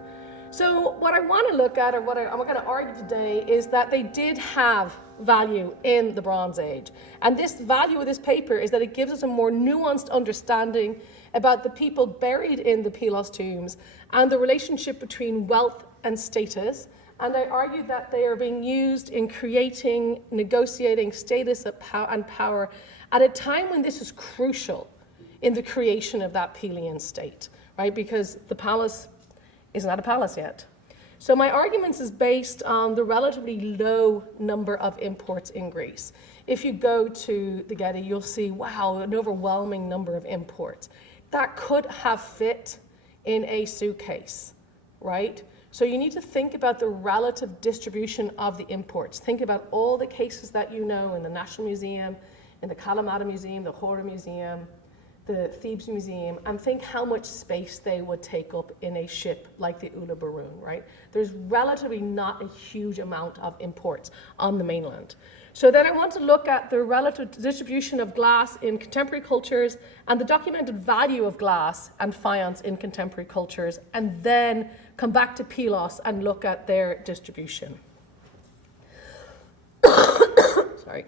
So what I want to look at, or what I'm going to argue today, is that they did have value in the Bronze Age. And this value of this paper is that it gives us a more nuanced understanding about the people buried in the Pylos tombs and the relationship between wealth and status. And I argue that they are being used in creating, negotiating status and power at a time when this is crucial in the creation of that Pylian state, right? Because the palace is not a palace yet. So my arguments is based on the relatively low number of imports in Greece. If you go to the Getty, you'll see, wow, an overwhelming number of imports. That could have fit in a suitcase, right? So you need to think about the relative distribution of the imports. Think about all the cases that you know in the National Museum, in the Kalamata Museum, the Horror Museum, the Thebes Museum, and think how much space they would take up in a ship like the Ulabaroon, right? There's relatively not a huge amount of imports on the mainland. So then I want to look at the relative distribution of glass in contemporary cultures and the documented value of glass and faience in contemporary cultures, and then come back to Pylos and look at their distribution. Sorry.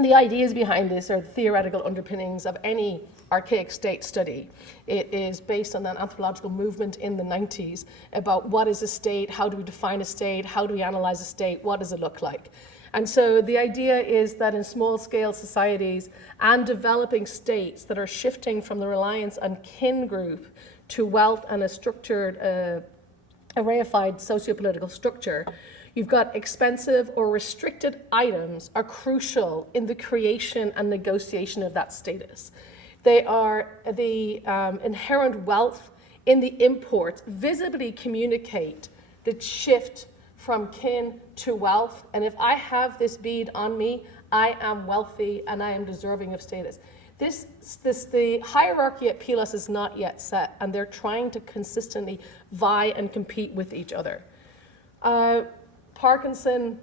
The ideas behind this are the theoretical underpinnings of any archaic state study. It is based on an anthropological movement in the 90s about what is a state, how do we define a state, how do we analyze a state, what does it look like? And so the idea is that in small-scale societies and developing states that are shifting from the reliance on kin group to wealth and a structured, a reified socio-political structure, you've got expensive or restricted items are crucial in the creation and negotiation of that status. They are the inherent wealth in the imports visibly communicate the shift from kin to wealth. And if I have this bead on me, I am wealthy and I am deserving of status. The hierarchy at Pylos is not yet set, and they're trying to consistently vie and compete with each other. Parkinson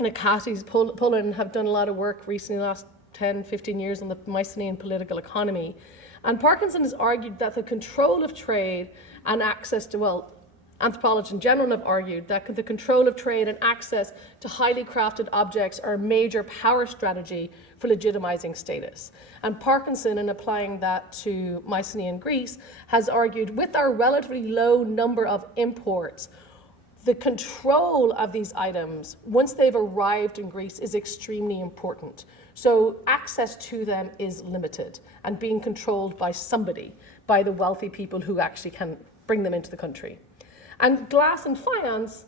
and Akatis, Poland, have done a lot of work recently, the last 10, 15 years on the Mycenaean political economy. And Parkinson has argued that the control of trade and access to, well, anthropologists in general have argued that the control of trade and access to highly crafted objects are a major power strategy for legitimizing status. And Parkinson, in applying that to Mycenaean Greece, has argued with our relatively low number of imports, the control of these items, once they've arrived in Greece, is extremely important. So access to them is limited and being controlled by somebody, by the wealthy people who actually can bring them into the country. And glass and faience,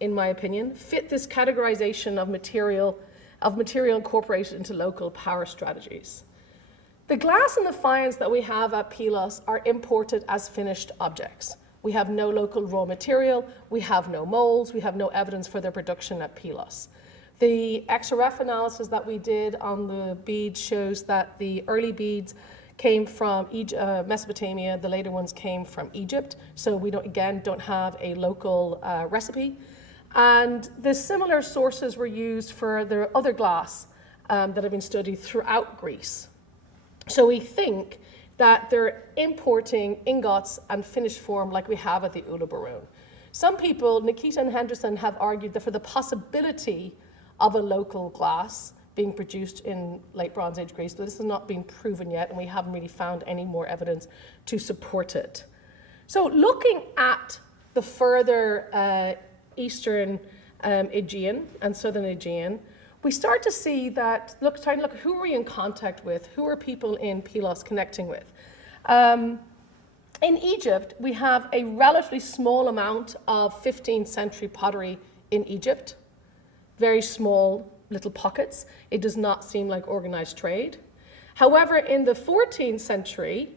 in my opinion, fit this categorization of material incorporated into local power strategies. The glass and the faience that we have at Pylos are imported as finished objects. We have no local raw material, we have no molds, we have no evidence for their production at Pylos. The XRF analysis that we did on the beads shows that the early beads came from Mesopotamia, the later ones came from Egypt, so we don't have a local recipe. And the similar sources were used for the other glass that have been studied throughout Greece. So we think that they're importing ingots and finished form like we have at the Ulabaroon. Some people, Nikita and Henderson, have argued that for the possibility of a local glass being produced in late Bronze Age Greece, but this has not been proven yet, and we haven't really found any more evidence to support it. So looking at the further eastern Aegean and southern Aegean, we start to see that, trying to look at who are we in contact with, who are people in Pylos connecting with. In Egypt, we have a relatively small amount of 15th century pottery in Egypt, very small little pockets. It does not seem like organized trade. However, in the 14th century,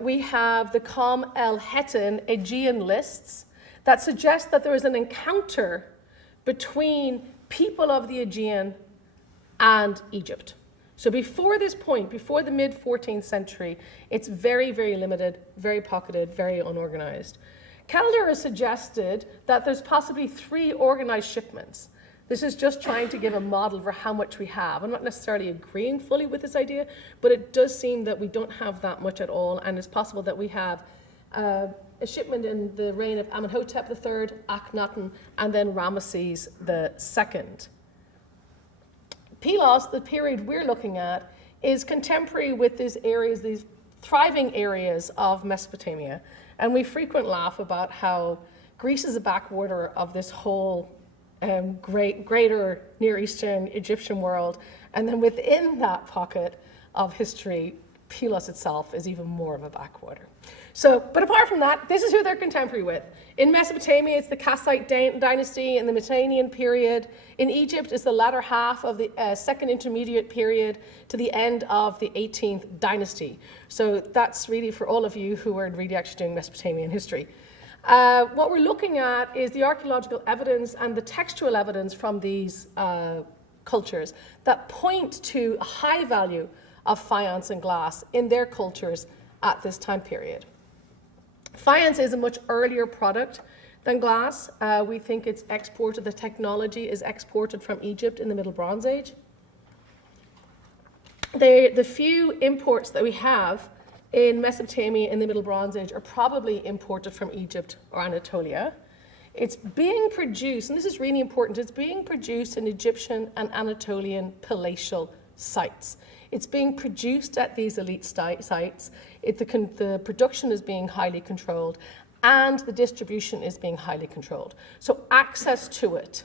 we have the Com el Hetan Aegean lists that suggest that there is an encounter between people of the Aegean and Egypt. So before this point, before the mid-14th century, it's very, very limited, very pocketed, very unorganized. Calder has suggested that there's possibly 3 organized shipments. This is just trying to give a model for how much we have. I'm not necessarily agreeing fully with this idea, but it does seem that we don't have that much at all, and it's possible that we have a shipment in the reign of Amenhotep III, Akhenaten, and then Ramesses II. Pylos, the period we're looking at, is contemporary with these areas, these thriving areas of Mesopotamia. And we frequently laugh about how Greece is a backwater of this whole greater Near Eastern Egyptian world. And then within that pocket of history, Pylos itself is even more of a backwater. So, but apart from that, this is who they're contemporary with. In Mesopotamia, it's the Kassite dynasty in the Mycenaean period. In Egypt, it's the latter half of the second intermediate period to the end of the 18th dynasty. So that's really for all of you who are really actually doing Mesopotamian history. What we're looking at is the archaeological evidence and the textual evidence from these cultures that point to a high value of faience and glass in their cultures at this time period. Faience is a much earlier product than glass. We think it's exported, the technology is exported from Egypt in the Middle Bronze Age. The few imports that we have in Mesopotamia in the Middle Bronze Age are probably imported from Egypt or Anatolia. It's being produced, and this is really important, it's being produced in Egyptian and Anatolian palatial sites. It's being produced at these elite sites. The production is being highly controlled, and the distribution is being highly controlled. So access to it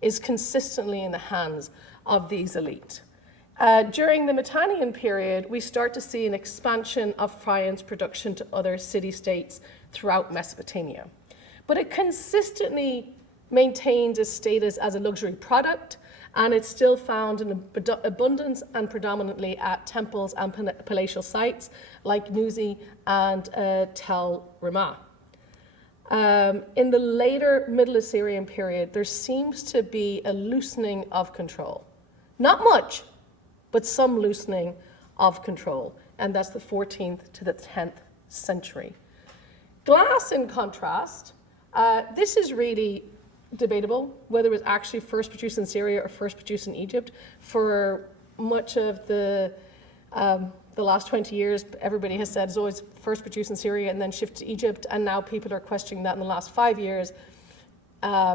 is consistently in the hands of these elite. During the Mitannian period, we start to see an expansion of faience production to other city-states throughout Mesopotamia. But it consistently maintains its status as a luxury product, and it's still found in abundance and predominantly at temples and palatial sites like Nuzi and Tel Ramah. In the later Middle Assyrian period, there seems to be a loosening of control. Not much, but some loosening of control, and that's the 14th to the 10th century. Glass, in contrast, this is really debatable, whether it was actually first produced in Syria or first produced in Egypt. For much of the last 20 years, everybody has said it's always first produced in Syria and then shifted to Egypt, and now people are questioning that in the last 5 years.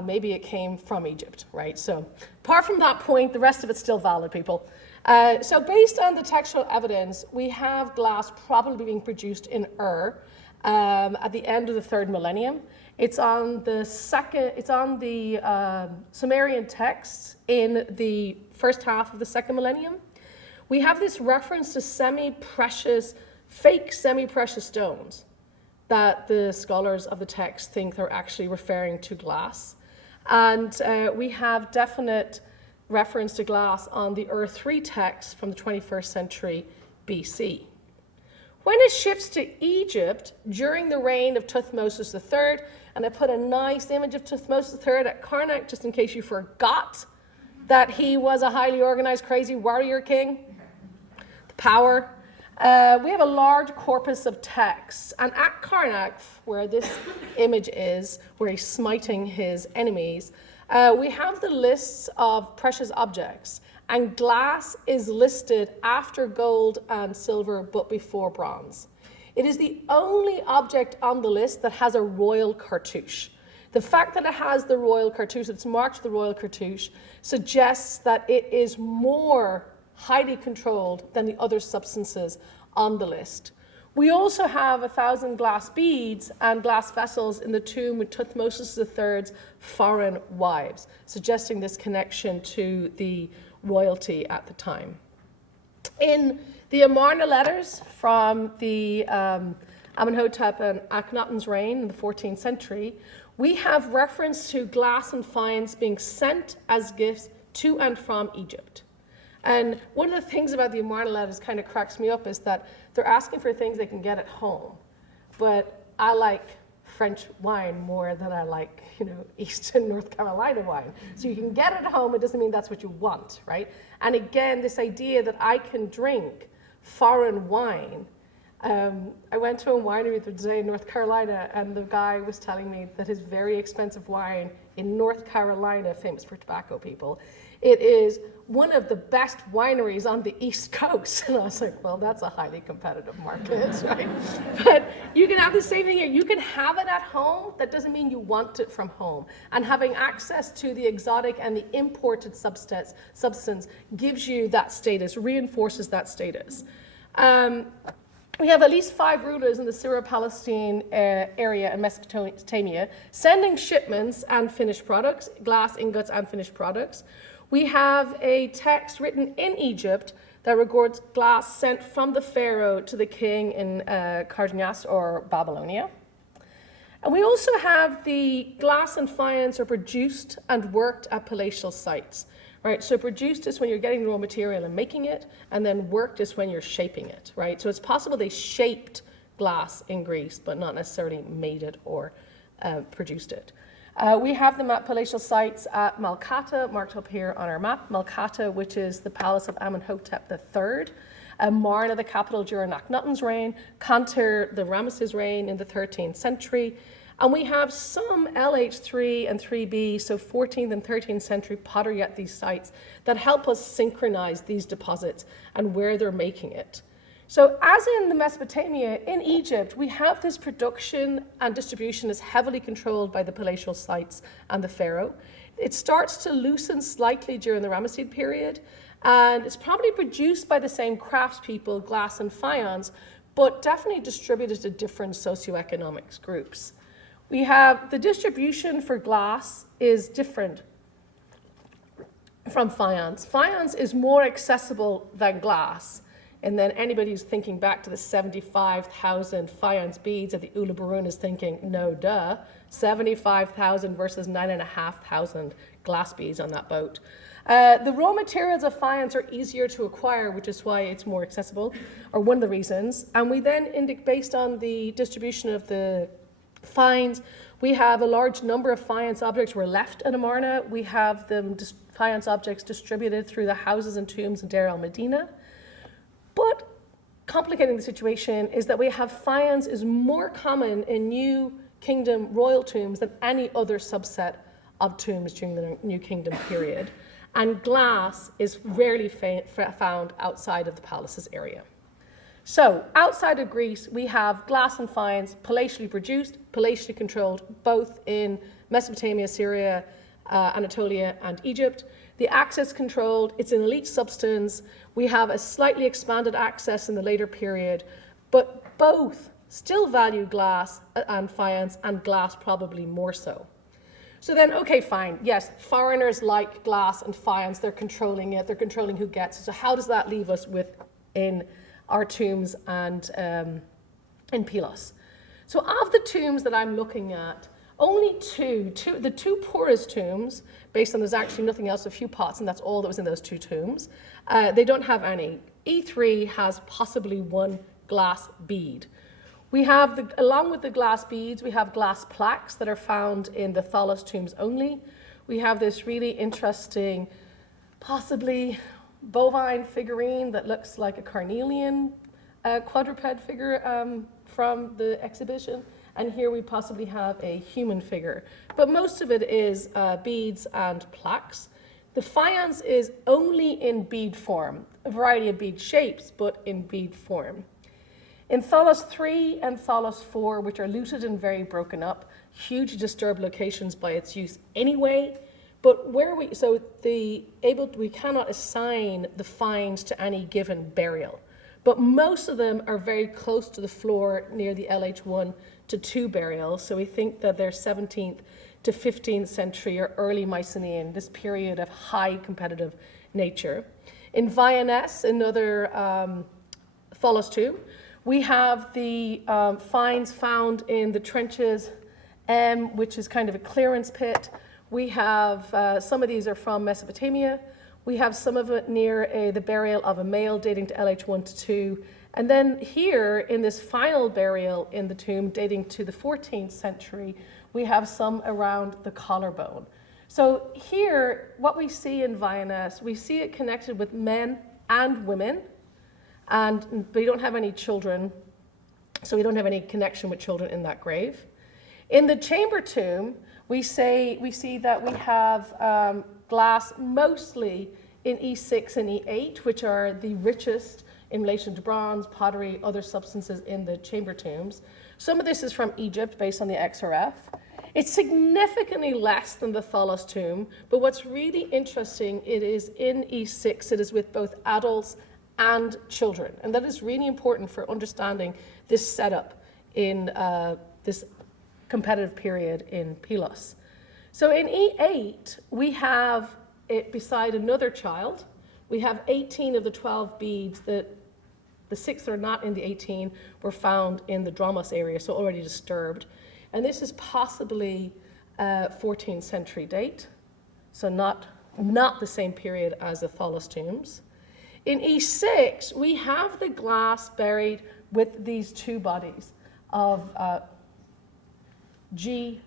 Maybe it came from Egypt, right? So apart from that point, the rest of it's still valid, people. So based on the textual evidence, we have glass probably being produced in Ur at the end of the 3rd millennium. It's on the Sumerian texts in the first half of the 2nd millennium. We have this reference to fake semi-precious stones that the scholars of the text think are actually referring to glass. And we have definite reference to glass on the Ur 3 text from the 21st century BC. When it shifts to Egypt during the reign of Thutmose III, and I put a nice image of Thutmose III at Karnak, just in case you forgot that he was a highly organized, crazy warrior king. The power. We have a large corpus of texts, and at Karnak, where this image is, where he's smiting his enemies, we have the lists of precious objects, and glass is listed after gold and silver, but before bronze. It is the only object on the list that has a royal cartouche. The fact that it has the royal cartouche, it's marked the royal cartouche, suggests that it is more highly controlled than the other substances on the list. We also have 1,000 glass beads and glass vessels in the tomb with Thutmose III's foreign wives, suggesting this connection to the royalty at the time. In the Amarna letters from the Amenhotep and Akhenaten's reign in the 14th century, we have reference to glass and faience being sent as gifts to and from Egypt. And one of the things about the Amarna letters kind of cracks me up is that they're asking for things they can get at home. But I like French wine more than I like, Eastern North Carolina wine. So you can get it at home, it doesn't mean that's what you want, right? And again, this idea that I can drink foreign wine. I went to a winery the other day in North Carolina, and the guy was telling me that his very expensive wine in North Carolina, famous for tobacco people, it is one of the best wineries on the East Coast. And I was like, well, that's a highly competitive market, right? But you can have the same thing here. You can have it at home. That doesn't mean you want it from home. And having access to the exotic and the imported substance gives you that status, reinforces that status. We have at least 5 rulers in the Syro-Palestine area in Mesopotamia sending shipments and finished products, glass ingots and finished products. We have a text written in Egypt that records glass sent from the pharaoh to the king in Kardinas or Babylonia. And we also have the glass and faience are produced and worked at palatial sites. Right, so produced is when you're getting the raw material and making it, and then worked is when you're shaping it, right? So it's possible they shaped glass in Greece, but not necessarily made it or produced it. We have them at palatial sites at Malkata, marked up here on our map. Malkata, which is the palace of Amenhotep III. Marna, the capital during Akhenaten's reign. Kanter, the Ramesses' reign in the 13th century. And we have some LH3 and 3B, so 14th and 13th century pottery at these sites that help us synchronize these deposits and where they're making it. So as in the Mesopotamia, in Egypt, we have this production and distribution is heavily controlled by the palatial sites and the pharaoh. It starts to loosen slightly during the Ramesside period, and it's probably produced by the same craftspeople, glass and faience, but definitely distributed to different socioeconomic groups. We have the distribution for glass is different from faience. Faience is more accessible than glass. And then anybody who's thinking back to the 75,000 faience beads at the Uluburun is thinking, no duh, 75,000 versus 9,500 glass beads on that boat. The raw materials of faience are easier to acquire, which is why it's more accessible, or one of the reasons. And we then indicate, based on the distribution of the finds, we have a large number of faience objects were left at Amarna. We have the faience objects distributed through the houses and tombs in Deir el-Medina. But complicating the situation is that we have faience is more common in New Kingdom royal tombs than any other subset of tombs during the New Kingdom period. And glass is rarely found outside of the palaces area. So outside of Greece, we have glass and faience palatially produced, palatially controlled, both in Mesopotamia, Syria, Anatolia, and Egypt. The access controlled, it's an elite substance. We have a slightly expanded access in the later period, but both still value glass and faience, and glass probably more so. So then, okay, fine, yes, foreigners like glass and faience, they're controlling it, they're controlling who gets it. So how does that leave us in our tombs and in Pylos? So of the tombs that I'm looking at, only the two poorest tombs, based on there's actually nothing else, a few pots, and that's all that was in those 2 tombs, they don't have any. E3 has possibly 1 glass bead. We have, along with the glass beads, we have glass plaques that are found in the Thalos tombs only. We have this really interesting, possibly bovine figurine that looks like a carnelian quadruped figure from the exhibition. And here we possibly have a human figure. But most of it is beads and plaques. The faience is only in bead form, a variety of bead shapes, but in bead form. In Thalos 3 and Thalos 4, which are looted and very broken up, hugely disturbed locations by its use anyway, but we cannot assign the finds to any given burial. but most of them are very close to the floor near the LH1 to 2 burials. So we think that they're 17th to 15th century or early Mycenaean, this period of high competitive nature. In Viennese, another Pylos tomb, we have the finds found in the trenches M, which is kind of a clearance pit. We have, some of these are from Mesopotamia. We have some of it near the burial of a male dating to LH1 to 2. And then here, in this final burial in the tomb dating to the 14th century, we have some around the collarbone. So here, what we see in Viennese, we see it connected with men and women, and we don't have any children, so we don't have any connection with children in that grave. In the chamber tomb, we see that we have glass mostly in E6 and E8, which are the richest in relation to bronze, pottery, other substances in the chamber tombs. Some of this is from Egypt based on the XRF. It's significantly less than the Pylos tomb, but what's really interesting, it is in E6, it is with both adults and children. And that is really important for understanding this setup in this competitive period in Pylos. So in E8, we have it beside another child. We have 18 of the 12 beads that the 6 that are not in the 18 were found in the Dromos area, so already disturbed. And this is possibly 14th century date, so not the same period as the Pylos tombs. In E6, we have the glass buried with these two bodies of G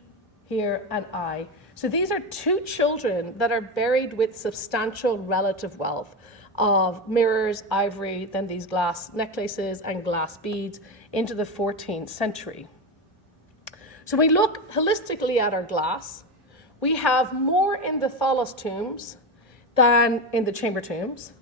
here and I. So these are two children that are buried with substantial relative wealth of mirrors, ivory, then these glass necklaces and glass beads into the 14th century. So we look holistically at our glass. We have more in the Pylos tombs than in the chamber tombs,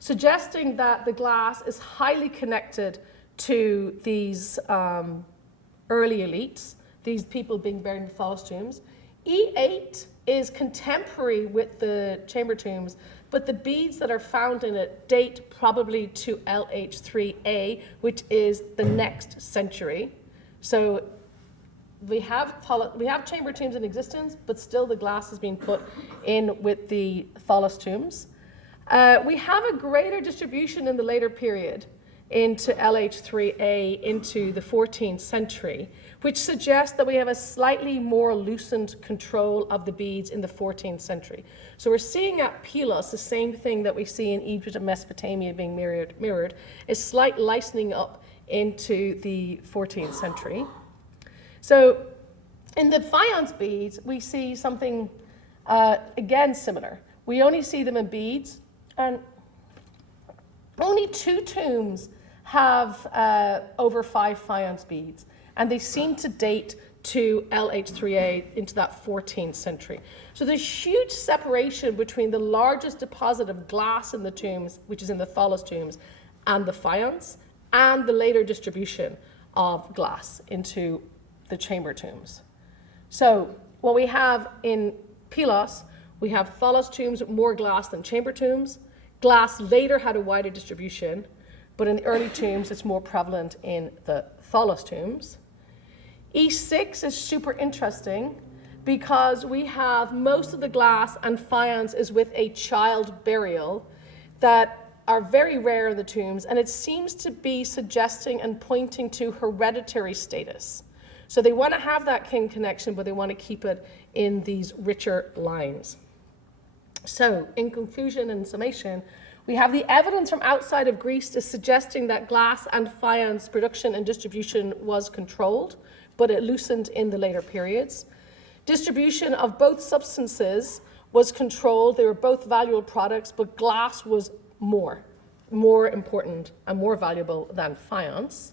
suggesting that the glass is highly connected to these early elites, these people being buried in the Pylos tombs. E8 is contemporary with the chamber tombs, but the beads that are found in it date probably to LH3A, which is the next century. So we have chamber tombs in existence, but still the glass is being put in with the Pylos tombs. We have a greater distribution in the later period into LH3A into the 14th century, which suggests that we have a slightly more loosened control of the beads in the 14th century. So we're seeing at Pylos the same thing that we see in Egypt and Mesopotamia being mirrored, a slight lightening up into the 14th century. So in the faience beads, we see something, again, similar. We only see them in beads, and only 2 tombs have over 5 faience beads, and they seem to date to LH3A into that 14th century. So there's huge separation between the largest deposit of glass in the tombs, which is in the Pylos tombs, and the faience, and the later distribution of glass into the chamber tombs. So what we have in Pylos, we have Pylos tombs with more glass than chamber tombs. Glass later had a wider distribution, but in the early tombs it's more prevalent in the Pylos tombs. E6 is super interesting because we have most of the glass and faience is with a child burial that are very rare in the tombs, and it seems to be suggesting and pointing to hereditary status. So they want to have that kin connection, but they want to keep it in these richer lines. So in conclusion and summation, we have the evidence from outside of Greece is suggesting that glass and faience production and distribution was controlled, but it loosened in the later periods. Distribution of both substances was controlled. They were both valuable products, but glass was more important and more valuable than faience.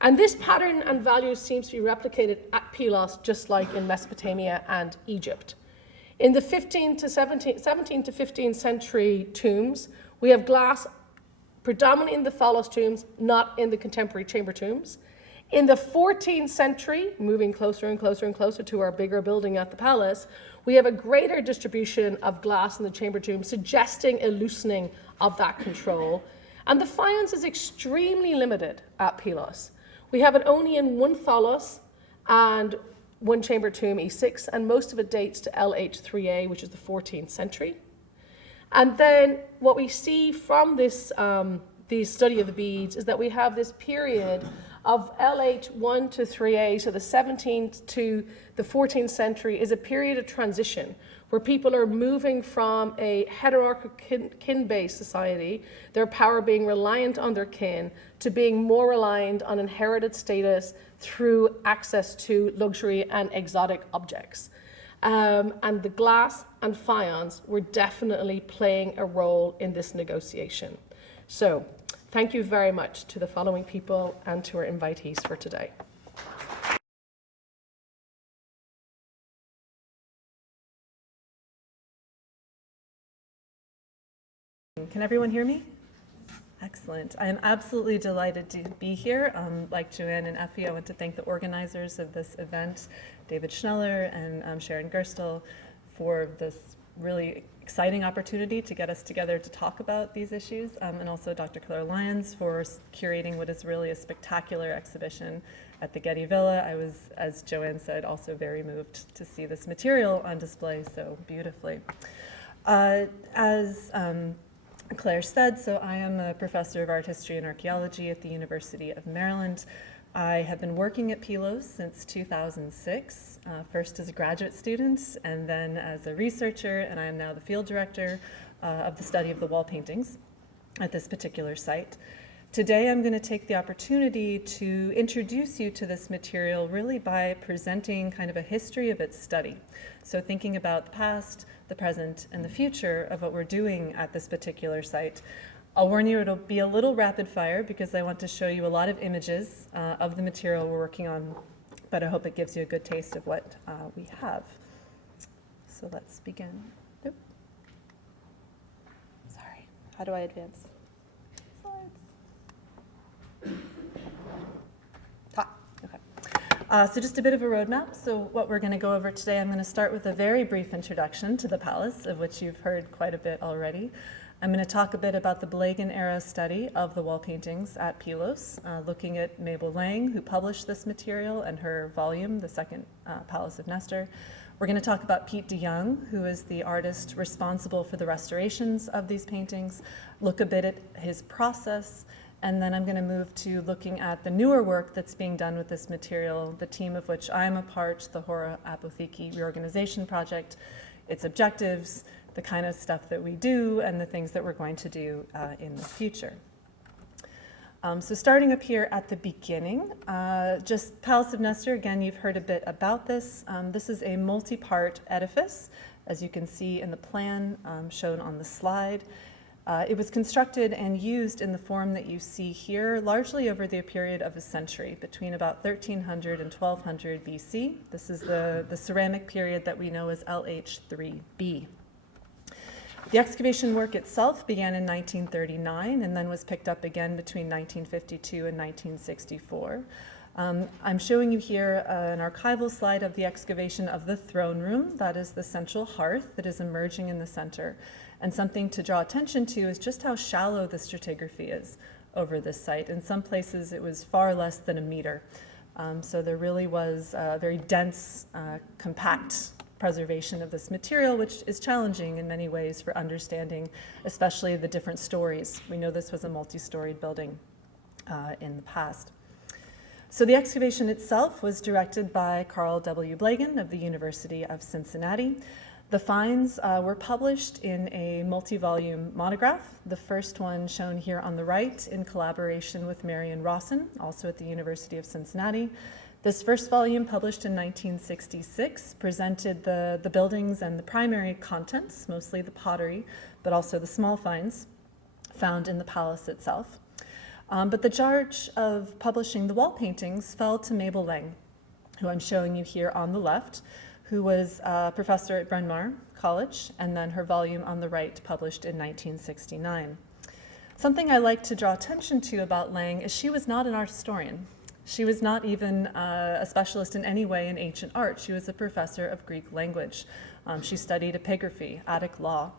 And this pattern and value seems to be replicated at Pylos, just like in Mesopotamia and Egypt. In the 17th to 15th century tombs, we have glass predominantly in the Pylos tombs, not in the contemporary chamber tombs. In the 14th century, moving closer and closer and closer to our bigger building at the palace, we have a greater distribution of glass in the chamber tombs, suggesting a loosening of that control. And the faience is extremely limited at Pylos. We have it only in one tholos and one chamber tomb, E6, and most of it dates to LH3A, which is the 14th century. And then what we see from this the study of the beads is that we have this period of LH1 to 3A, so the 17th to the 14th century, is a period of transition where people are moving from a hierarchical kin-based society, their power being reliant on their kin, to being more reliant on inherited status through access to luxury and exotic objects. And the glass and faience were definitely playing a role in this negotiation. So, thank you very much to the following people and to our invitees for today. Can everyone hear me? Excellent. I am absolutely delighted to be here. Like Joanne and Effie, I want to thank the organizers of this event, David Schneller and Sharon Gerstel, for this really exciting opportunity to get us together to talk about these issues, and also Dr. Claire Lyons for curating what is really a spectacular exhibition at the Getty Villa. I was, as Joanne said, also very moved to see this material on display so beautifully. As Claire said, so I am a professor of art history and archaeology at the University of Maryland. I have been working at Pylos since 2006, first as a graduate student and then as a researcher, and I am now the field director of the study of the wall paintings at this particular site. Today I'm going to take the opportunity to introduce you to this material really by presenting kind of a history of its study. So thinking about the past, the present, and the future of what we're doing at this particular site. I'll warn you, it'll be a little rapid fire because I want to show you a lot of images of the material we're working on, but I hope it gives you a good taste of what we have. So let's begin. Nope. Sorry, how do I advance? Slides. Okay. So just a bit of a roadmap. So what we're going to go over today, I'm going to start with a very brief introduction to the palace, of which you've heard quite a bit already. I'm going to talk a bit about the Blegen era study of the wall paintings at Pylos, looking at Mabel Lang, who published this material, and her volume, The Second Palace of Nestor. We're going to talk about Piet de Jong, who is the artist responsible for the restorations of these paintings, look a bit at his process, and then I'm going to move to looking at the newer work that's being done with this material, the team of which I'm a part, the Hora Apotheke Reorganization Project, its objectives, the kind of stuff that we do, and the things that we're going to do in the future. So starting up here at the beginning, just Palace of Nestor, again, you've heard a bit about this. This is a multi-part edifice, as you can see in the plan shown on the slide. It was constructed and used in the form that you see here, largely over the period of a century, between about 1300 and 1200 BC. This is the ceramic period that we know as LH3B. The excavation work itself began in 1939 and then was picked up again between 1952 and 1964. I'm showing you here an archival slide of the excavation of the throne room. That is the central hearth that is emerging in the center. And something to draw attention to is just how shallow the stratigraphy is over this site. In some places it was far less than a meter. So there really was a very dense, compact preservation of this material, which is challenging in many ways for understanding, especially the different stories. We know this was a multi-storied building in the past. So the excavation itself was directed by Carl W. Blegen of the University of Cincinnati. The finds were published in a multi-volume monograph, the first one shown here on the right in collaboration with Marion Rawson, also at the University of Cincinnati. This first volume, published in 1966, presented the buildings and the primary contents, mostly the pottery, but also the small finds found in the palace itself. But the charge of publishing the wall paintings fell to Mabel Lang, who I'm showing you here on the left, who was a professor at Bryn Mawr College, and then her volume on the right published in 1969. Something I like to draw attention to about Lang is she was not an art historian. She was not even a specialist in any way in ancient art. She was a professor of Greek language. She studied epigraphy, Attic law.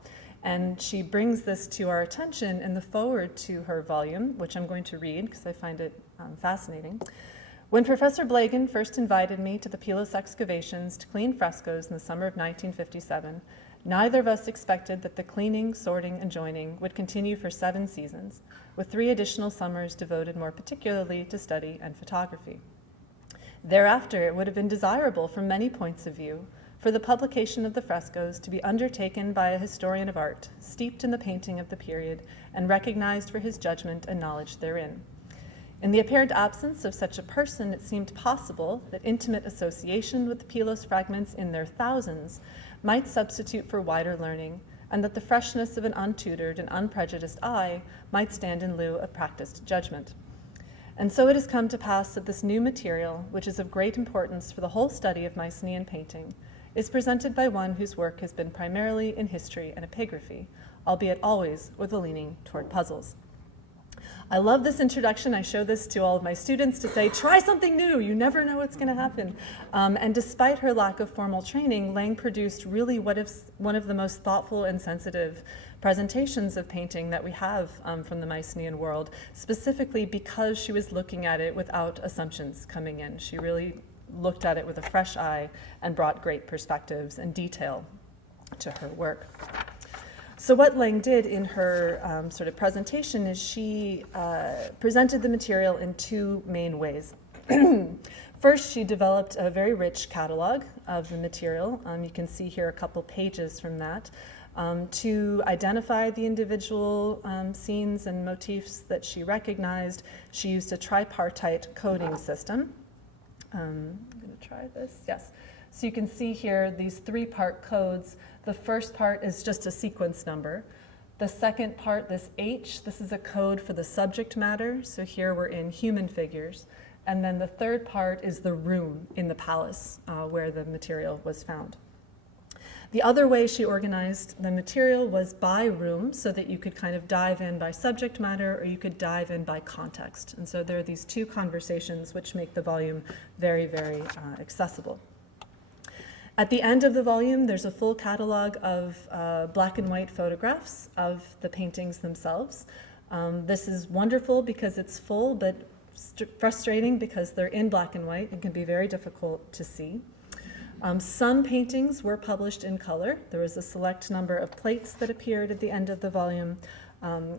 And she brings this to our attention in the foreword to her volume, which I'm going to read because I find it fascinating. When Professor Blagan first invited me to the Pylos excavations to clean frescoes in the summer of 1957, neither of us expected that the cleaning, sorting, and joining would continue for 7 seasons, with 3 additional summers devoted more particularly to study and photography. Thereafter, it would have been desirable from many points of view for the publication of the frescoes to be undertaken by a historian of art, steeped in the painting of the period and recognized for his judgment and knowledge therein. In the apparent absence of such a person, it seemed possible that intimate association with the Pylos fragments in their thousands might substitute for wider learning, and that the freshness of an untutored and unprejudiced eye might stand in lieu of practiced judgment. And so it has come to pass that this new material, which is of great importance for the whole study of Mycenaean painting, is presented by one whose work has been primarily in history and epigraphy, albeit always with a leaning toward puzzles. I love this introduction. I show this to all of my students to say, try something new. You never know what's going to happen. And despite her lack of formal training, Lang produced really one of the most thoughtful and sensitive presentations of painting that we have from the Mycenaean world, specifically because she was looking at it without assumptions coming in. She really looked at it with a fresh eye and brought great perspectives and detail to her work. So what Lang did in her sort of presentation is she presented the material in 2 main ways. First, she developed a very rich catalog of the material. You can see here a couple pages from that. To identify the individual scenes and motifs that she recognized, she used a tripartite coding system. I'm going to try this. Yes. So you can see here these 3-part codes. The first part is just a sequence number. The second part, this H, this is a code for the subject matter. So here we're in human figures. And then the third part is the room in the palace where the material was found. The other way she organized the material was by room, so that you could kind of dive in by subject matter or you could dive in by context. And so there are these 2 conversations which make the volume very, very accessible. At the end of the volume, there's a full catalog of black and white photographs of the paintings themselves. This is wonderful because it's full, but frustrating because they're in black and white and can be very difficult to see. Some paintings were published in color. There was a select number of plates that appeared at the end of the volume,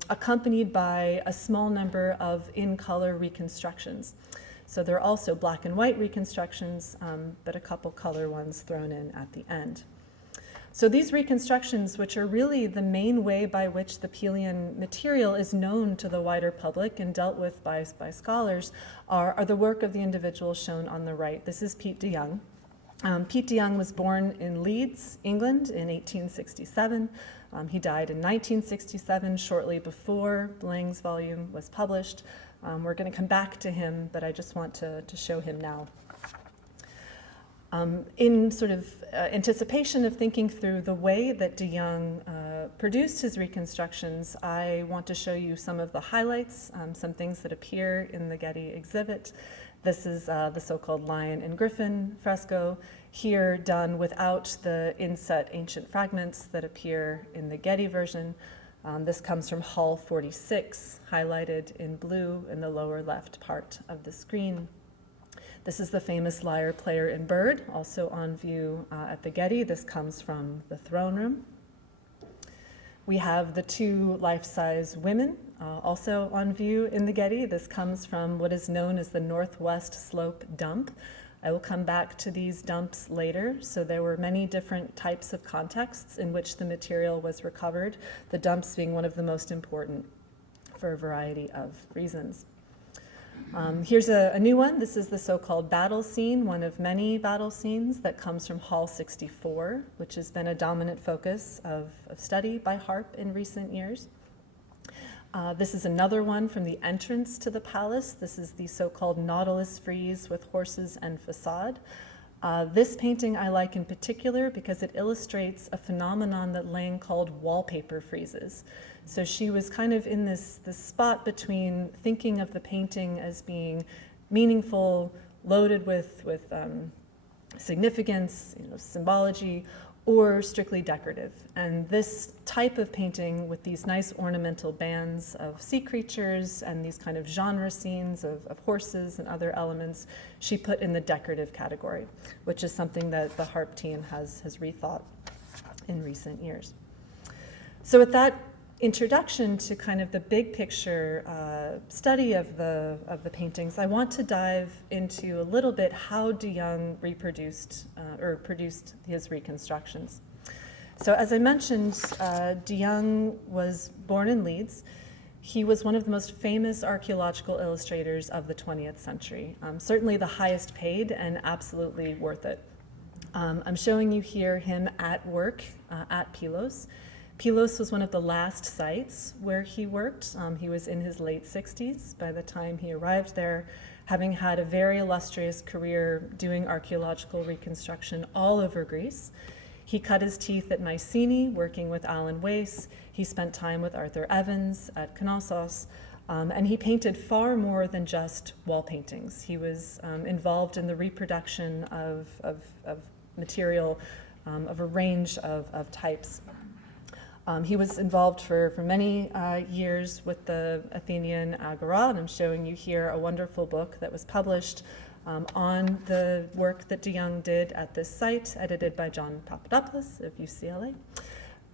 accompanied by a small number of in-color reconstructions. So there are also black and white reconstructions, but a couple color ones thrown in at the end. So these reconstructions, which are really the main way by which the Pylian material is known to the wider public and dealt with by scholars, are the work of the individual shown on the right. This is Pete de Young. Pete de Young was born in Leeds, England in 1867. He died in 1967, shortly before Lang's volume was published. We're going to come back to him, but I just want to show him now. In sort of anticipation of thinking through the way that de Young produced his reconstructions, I want to show you some of the highlights, some things that appear in the Getty exhibit. This is the so-called Lion and Griffin fresco, here done without the inset ancient fragments that appear in the Getty version. This comes from Hall 46, highlighted in blue in the lower left part of the screen. This is the famous lyre player in Bird, also on view at the Getty. This comes from the throne room. We have the 2 life-size women, also on view in the Getty. This comes from what is known as the Northwest Slope dump. I will come back to these dumps later. So there were many different types of contexts in which the material was recovered, the dumps being one of the most important for a variety of reasons. Here's a new one. This is the so-called battle scene, one of many battle scenes that comes from Hall 64, which has been a dominant focus of study by Harp in recent years. This is another one from the entrance to the palace. This is the so-called Nautilus frieze with horses and facade. This painting I like in particular because it illustrates a phenomenon that Lang called wallpaper friezes. So she was kind of in this spot between thinking of the painting as being meaningful, loaded with significance, symbology, or strictly decorative. And this type of painting with these nice ornamental bands of sea creatures and these kind of genre scenes of horses and other elements, she put in the decorative category, which is something that the HARP team has rethought in recent years. So with that introduction to kind of the big picture study of the paintings, I want to dive into a little bit how de Young produced his reconstructions. So as I mentioned, de Young was born in Leeds. He was one of the most famous archaeological illustrators of the 20th century, certainly the highest paid and absolutely worth it. I'm showing you here him at work at Pylos. Pylos was one of the last sites where he worked. He was in his late 60s by the time he arrived there, having had a very illustrious career doing archaeological reconstruction all over Greece. He cut his teeth at Mycenae, working with Alan Weiss. He spent time with Arthur Evans at Knossos, and he painted far more than just wall paintings. He was involved in the reproduction of material of a range of types. He was involved for many years with the Athenian Agora, and I'm showing you here a wonderful book that was published on the work that de Young did at this site, edited by John Papadopoulos of UCLA.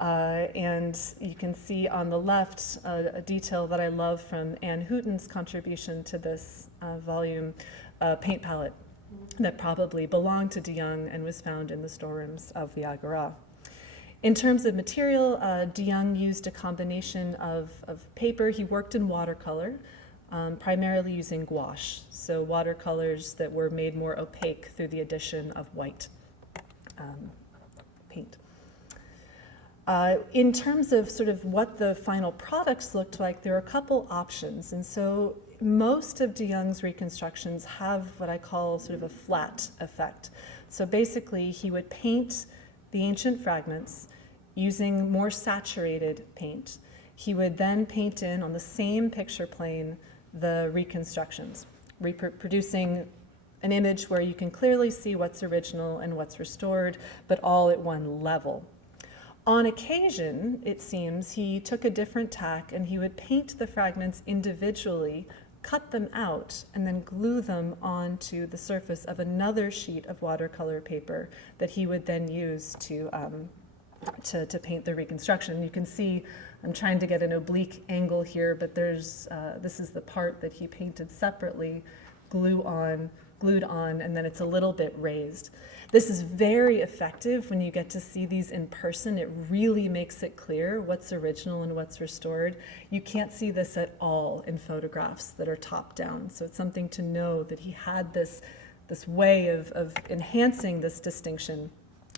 And you can see on the left a detail that I love from Anne Hooton's contribution to this volume, a paint palette that probably belonged to de Young and was found in the storerooms of the Agora. In terms of material, de Young used a combination of paper. He worked in watercolor, primarily using gouache, so watercolors that were made more opaque through the addition of white paint. In terms of sort of what the final products looked like, there are a couple options. And so most of de Young's reconstructions have what I call sort of a flat effect. So basically, he would paint the ancient fragments using more saturated paint. He would then paint in on the same picture plane the reconstructions, reproducing an image where you can clearly see what's original and what's restored, but all at one level. On occasion, it seems, he took a different tack and he would paint the fragments individually, cut them out, and then glue them onto the surface of another sheet of watercolor paper that he would then use to paint the reconstruction. You can see I'm trying to get an oblique angle here, but there's this is the part that he painted separately, glued on, and then it's a little bit raised. This is very effective when you get to see these in person. It really makes it clear what's original and what's restored. You can't see this at all in photographs that are top down. So it's something to know that he had this way of enhancing this distinction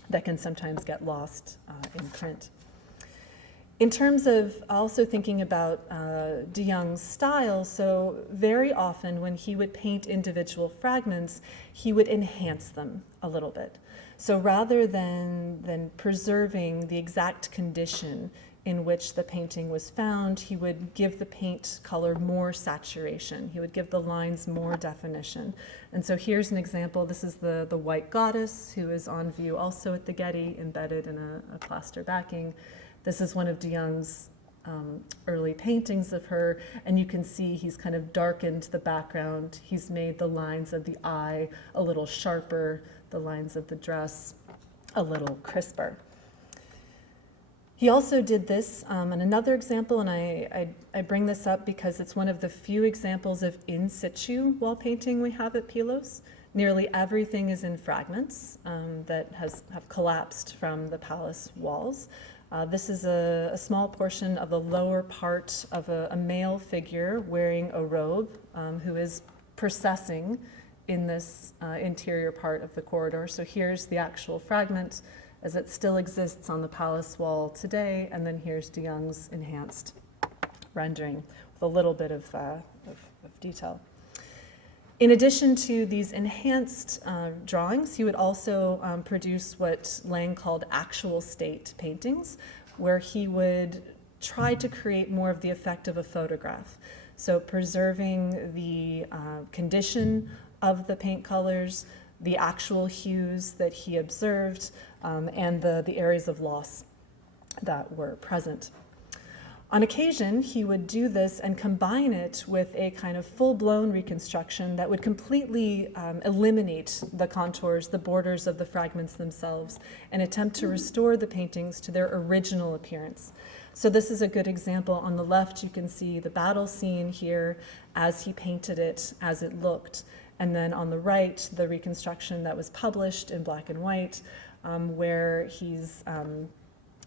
that can sometimes get lost in print. In terms of also thinking about de Young's style, so very often when he would paint individual fragments, he would enhance them a little bit. So rather than preserving the exact condition in which the painting was found, he would give the paint color more saturation. He would give the lines more definition. And so here's an example. This is the white goddess, who is on view also at the Getty, embedded in a plaster backing. This is one of de Young's early paintings of her, and you can see he's kind of darkened the background. He's made the lines of the eye a little sharper, the lines of the dress a little crisper. He also did this in another example, and I bring this up because it's one of the few examples of in situ wall painting we have at Pylos. Nearly everything is in fragments that have collapsed from the palace walls. This is a small portion of the lower part of a male figure wearing a robe who is processing in this interior part of the corridor. So here's the actual fragment as it still exists on the palace wall today, and then here's de Young's enhanced rendering with a little bit of detail. In addition to these enhanced drawings, he would also produce what Lang called actual state paintings, where he would try to create more of the effect of a photograph. So preserving the condition of the paint colors, the actual hues that he observed, and the areas of loss that were present. On occasion, he would do this and combine it with a kind of full-blown reconstruction that would completely eliminate the contours, the borders of the fragments themselves, and attempt to restore the paintings to their original appearance. So this is a good example. On the left, you can see the battle scene here as he painted it, as it looked. And then on the right, the reconstruction that was published in black and white, where he's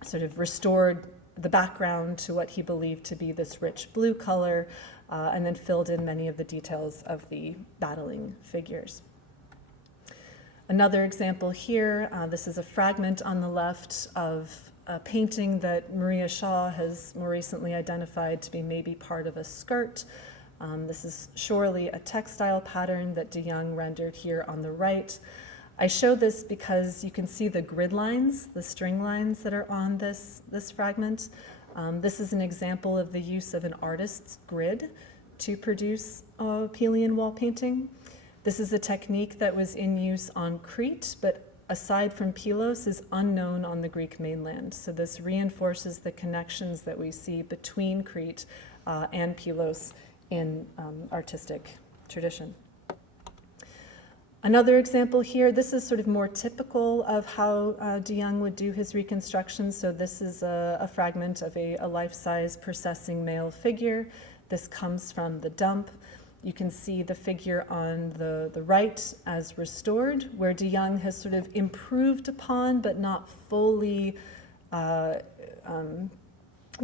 sort of restored the background to what he believed to be this rich blue color, and then filled in many of the details of the battling figures. Another example here, this is a fragment on the left of a painting that Maria Shaw has more recently identified to be maybe part of a skirt. This is surely a textile pattern that de Young rendered here on the right. I show this because you can see the grid lines, the string lines that are on this fragment. This is an example of the use of an artist's grid to produce a Pylian wall painting. This is a technique that was in use on Crete, but aside from Pylos, is unknown on the Greek mainland. So this reinforces the connections that we see between Crete and Pylos in artistic tradition. Another example here, this is sort of more typical of how de Young would do his reconstruction. So this is a fragment of a life-size processing male figure. This comes from the dump. You can see the figure on the right as restored, where de Young has sort of improved upon but not fully gotten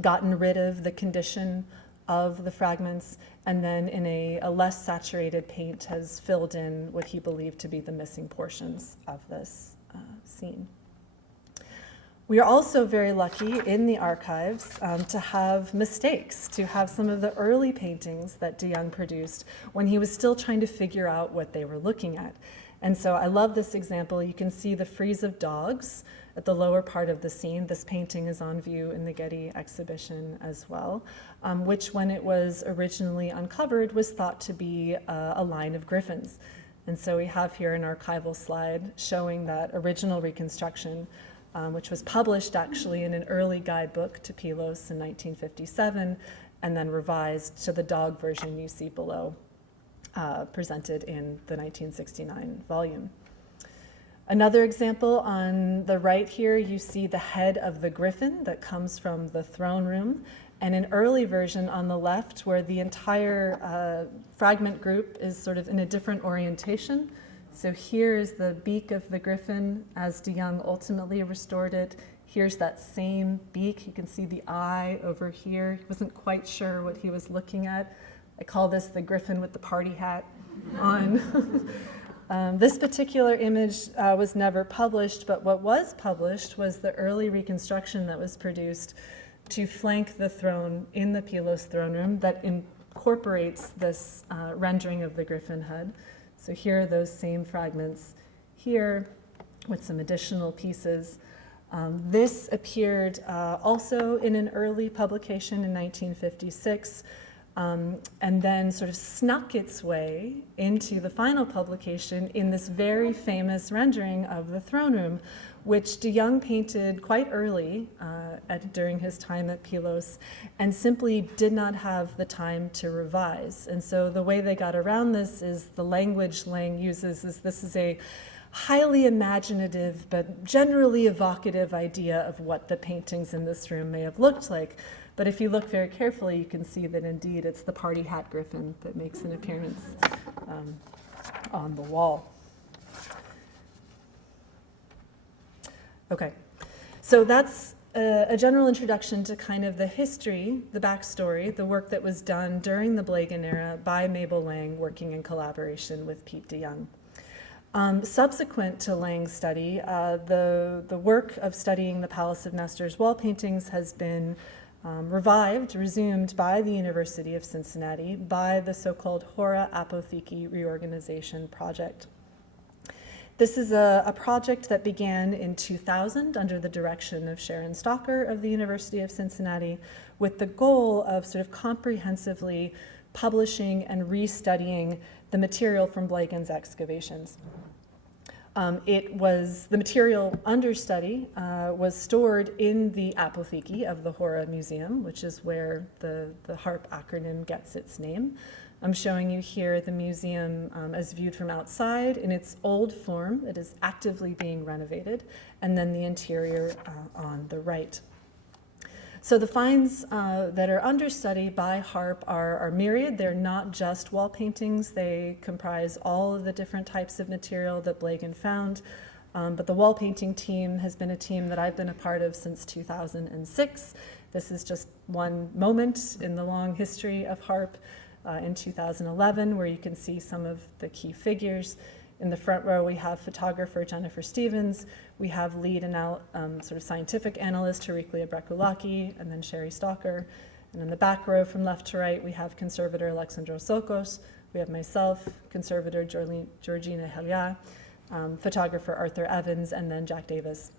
rid of the condition of the fragments, and then in a less saturated paint has filled in what he believed to be the missing portions of this scene. We are also very lucky in the archives to have mistakes, to have some of the early paintings that de Young produced when he was still trying to figure out what they were looking at. And so I love this example. You can see the frieze of dogs at the lower part of the scene. This painting is on view in the Getty exhibition as well, which when it was originally uncovered was thought to be a line of griffins. And so we have here an archival slide showing that original reconstruction, which was published actually in an early guidebook to Pylos in 1957, and then revised to the dog version you see below, presented in the 1969 volume. Another example on the right here, you see the head of the griffin that comes from the throne room, and an early version on the left where the entire fragment group is sort of in a different orientation. So here is the beak of the griffin as de Young ultimately restored it. Here's that same beak. You can see the eye over here. He wasn't quite sure what he was looking at. I call this the griffin with the party hat on. This particular image was never published, but what was published was the early reconstruction that was produced to flank the throne in the Pylos throne room that incorporates this rendering of the griffin head. So here are those same fragments here with some additional pieces. This appeared also in an early publication in 1956, and then sort of snuck its way into the final publication in this very famous rendering of the throne room, which de Young painted quite early during his time at Pylos, and simply did not have the time to revise. And so the way they got around this is the language Lang uses is this is a highly imaginative but generally evocative idea of what the paintings in this room may have looked like. But if you look very carefully, you can see that indeed it's the party hat griffin that makes an appearance on the wall. Okay, so that's a general introduction to kind of the history, the backstory, the work that was done during the Blegen era by Mabel Lang, working in collaboration with Piet de Young. Subsequent to Lang's study, the work of studying the Palace of Nestor's wall paintings has been resumed by the University of Cincinnati by the so-called Hora Apotheke Reorganization Project. This is a project that began in 2000 under the direction of Sharon Stalker of the University of Cincinnati, with the goal of sort of comprehensively publishing and restudying the material from Blegen's excavations. The material understudy was stored in the apotheke of the Hora Museum, which is where the HARP acronym gets its name. I'm showing you here the museum as viewed from outside in its old form. It is actively being renovated, and then the interior on the right. So the finds that are understudy by HARP are myriad. They're not just wall paintings. They comprise all of the different types of material that Blagan found. But the wall painting team has been a team that I've been a part of since 2006. This is just one moment in the long history of HARP in 2011, where you can see some of the key figures. In the front row, we have photographer Jennifer Stevens. We have lead sort of scientific analyst Heraclea Brekulaki, and then Sherry Stalker. And in the back row, from left to right, we have conservator Alexandros Zokos. We have myself, conservator Georgina Helia, photographer Arthur Evans, and then Jack Davis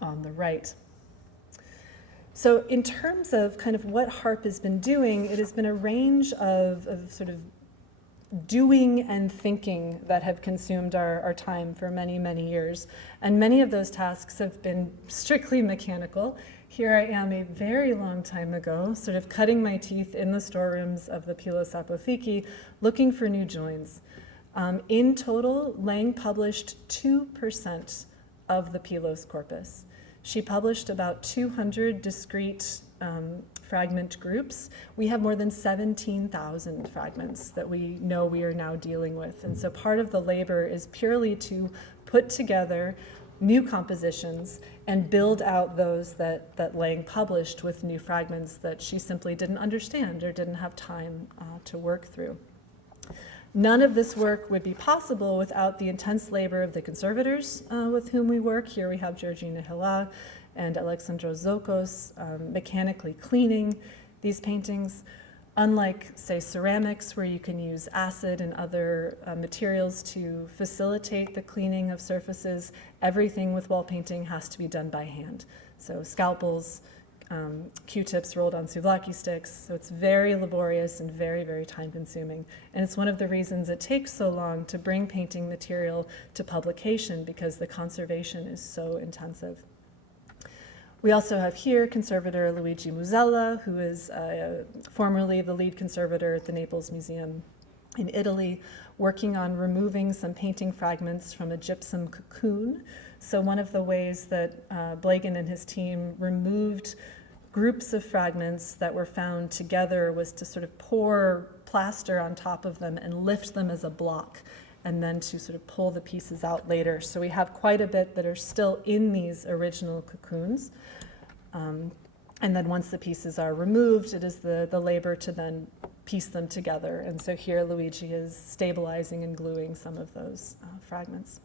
on the right. So in terms of kind of what HARP has been doing, it has been a range of sort of doing and thinking that have consumed our time for many, many years. And many of those tasks have been strictly mechanical. Here I am a very long time ago, sort of cutting my teeth in the storerooms of the Pylos Apotheke, looking for new joins. In total, Lang published 2% of the Pylos corpus. She published about 200 discrete fragment groups. We have more than 17,000 fragments that we know we are now dealing with. And so part of the labor is purely to put together new compositions and build out those that Lang published with new fragments that she simply didn't understand or didn't have time to work through. None of this work would be possible without the intense labor of the conservators with whom we work. Here we have Georgina Hila and Alexandros Zokos mechanically cleaning these paintings. Unlike, say, ceramics, where you can use acid and other materials to facilitate the cleaning of surfaces, everything with wall painting has to be done by hand. So scalpels, Q-tips rolled on souvlaki sticks. So it's very laborious and very, very time-consuming. And it's one of the reasons it takes so long to bring painting material to publication, because the conservation is so intensive. We also have here conservator Luigi Musella, who is formerly the lead conservator at the Naples Museum in Italy, working on removing some painting fragments from a gypsum cocoon. So one of the ways that Blagan and his team removed groups of fragments that were found together was to sort of pour plaster on top of them and lift them as a block, and then to sort of pull the pieces out later. So we have quite a bit that are still in these original cocoons. And then once the pieces are removed, it is the labor to then piece them together. And so here Luigi is stabilizing and gluing some of those fragments.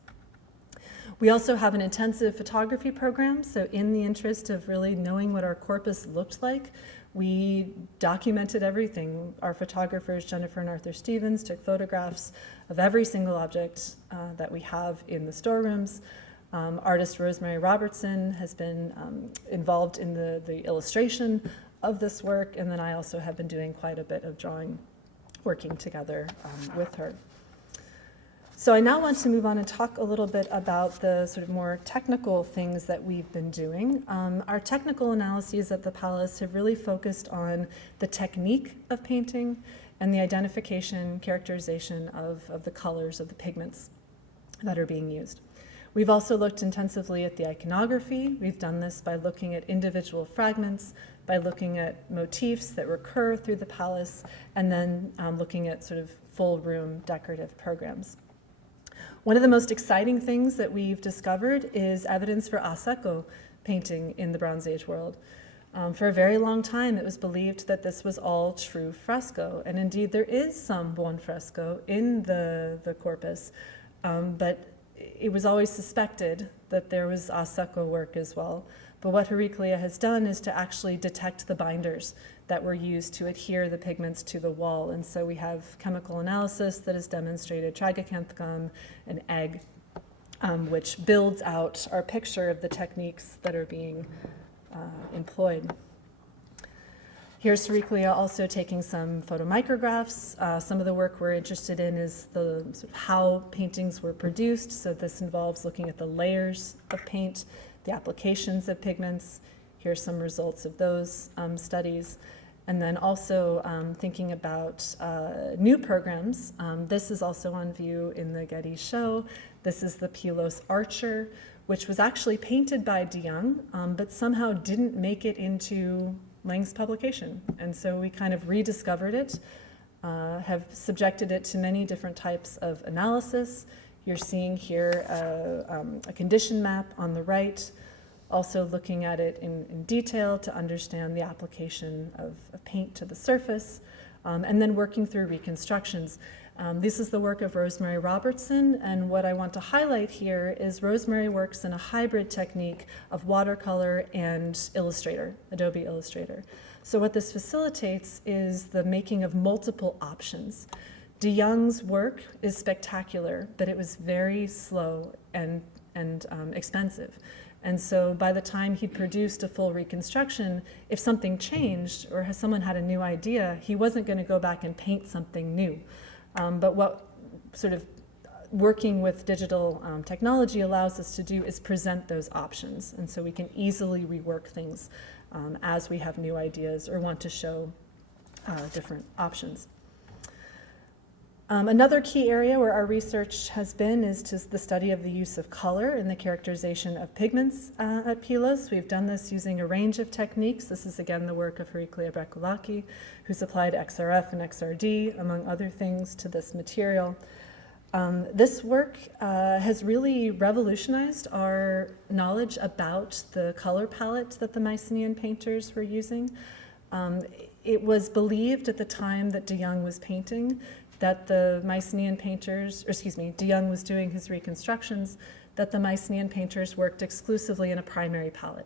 We also have an intensive photography program. So in the interest of really knowing what our corpus looked like, we documented everything. Our photographers, Jennifer and Arthur Stevens, took photographs of every single object that we have in the storerooms. Artist Rosemary Robertson has been involved in the illustration of this work, and then I also have been doing quite a bit of drawing, working together with her. So I now want to move on and talk a little bit about the sort of more technical things that we've been doing. Our technical analyses at the Palace have really focused on the technique of painting and the identification, characterization of the colors of the pigments that are being used. We've also looked intensively at the iconography. We've done this by looking at individual fragments, by looking at motifs that recur through the palace, and then looking at sort of full room decorative programs. One of the most exciting things that we've discovered is evidence for Asako painting in the Bronze Age world. For a very long time, it was believed that this was all true fresco, and indeed there is some buon fresco in the corpus, but it was always suspected that there was Asako work as well. But what Heraclea has done is to actually detect the binders that were used to adhere the pigments to the wall. And so we have chemical analysis that has demonstrated trigacanthicum and egg, which builds out our picture of the techniques that are being employed. Here's Heraclea also taking some photomicrographs. Some of the work we're interested in is the sort of how paintings were produced. So this involves looking at the layers of paint, the applications of pigments. Here's some results of those studies. And then also thinking about new programs. This is also on view in the Getty show. This is the Pylos Archer, which was actually painted by de Young, but somehow didn't make it into Lang's publication. And so we kind of rediscovered it, have subjected it to many different types of analysis. You're seeing here a condition map on the right, also looking at it in detail to understand the application of paint to the surface, and then working through reconstructions. This is the work of Rosemary Robertson, and what I want to highlight here is Rosemary works in a hybrid technique of watercolor and Illustrator, Adobe Illustrator. So what this facilitates is the making of multiple options. De Young's work is spectacular, but it was very slow and expensive. And so by the time he'd produced a full reconstruction, if something changed or someone had a new idea, he wasn't going to go back and paint something new. But what sort of working with digital technology allows us to do is present those options. And so we can easily rework things as we have new ideas or want to show different options. Another key area where our research has been is to the study of the use of color in the characterization of pigments at Pylos. We've done this using a range of techniques. This is again the work of Heraclea Brekulaki, who's applied XRF and XRD, among other things, to this material. This work has really revolutionized our knowledge about the color palette that the Mycenaean painters were using. It was believed at the time that de Young was painting that the Mycenaean painters, de Young was doing his reconstructions, that the Mycenaean painters worked exclusively in a primary palette.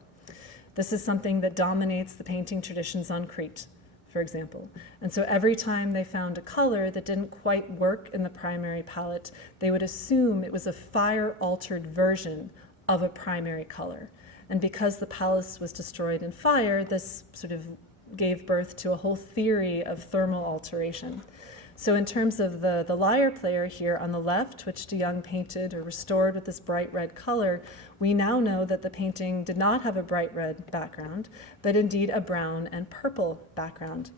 This is something that dominates the painting traditions on Crete, for example. And so every time they found a color that didn't quite work in the primary palette, they would assume it was a fire-altered version of a primary color. And because the palace was destroyed in fire, this sort of gave birth to a whole theory of thermal alteration. So in terms of the lyre player here on the left, which de Young painted or restored with this bright red color, we now know that the painting did not have a bright red background, but indeed a brown and purple background.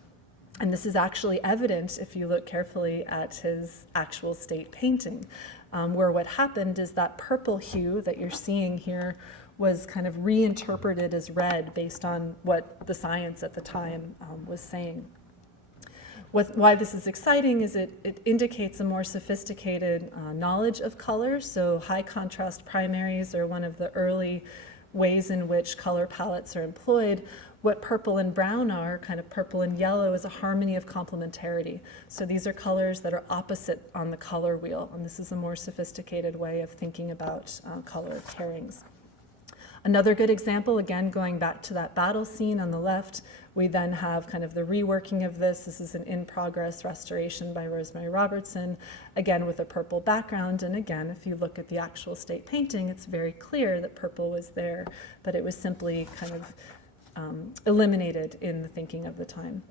And this is actually evident if you look carefully at his actual state painting, where what happened is that purple hue that you're seeing here was kind of reinterpreted as red based on what the science at the time was saying. Why this is exciting is it indicates a more sophisticated knowledge of color. So high contrast primaries are one of the early ways in which color palettes are employed. What purple and brown are, kind of purple and yellow, is a harmony of complementarity. So these are colors that are opposite on the color wheel, and this is a more sophisticated way of thinking about color pairings. Another good example, again, going back to that battle scene on the left, we then have kind of the reworking of this. This is an in-progress restoration by Rosemary Robertson, again with a purple background. And again, if you look at the actual state painting, it's very clear that purple was there, but it was simply kind of eliminated in the thinking of the time.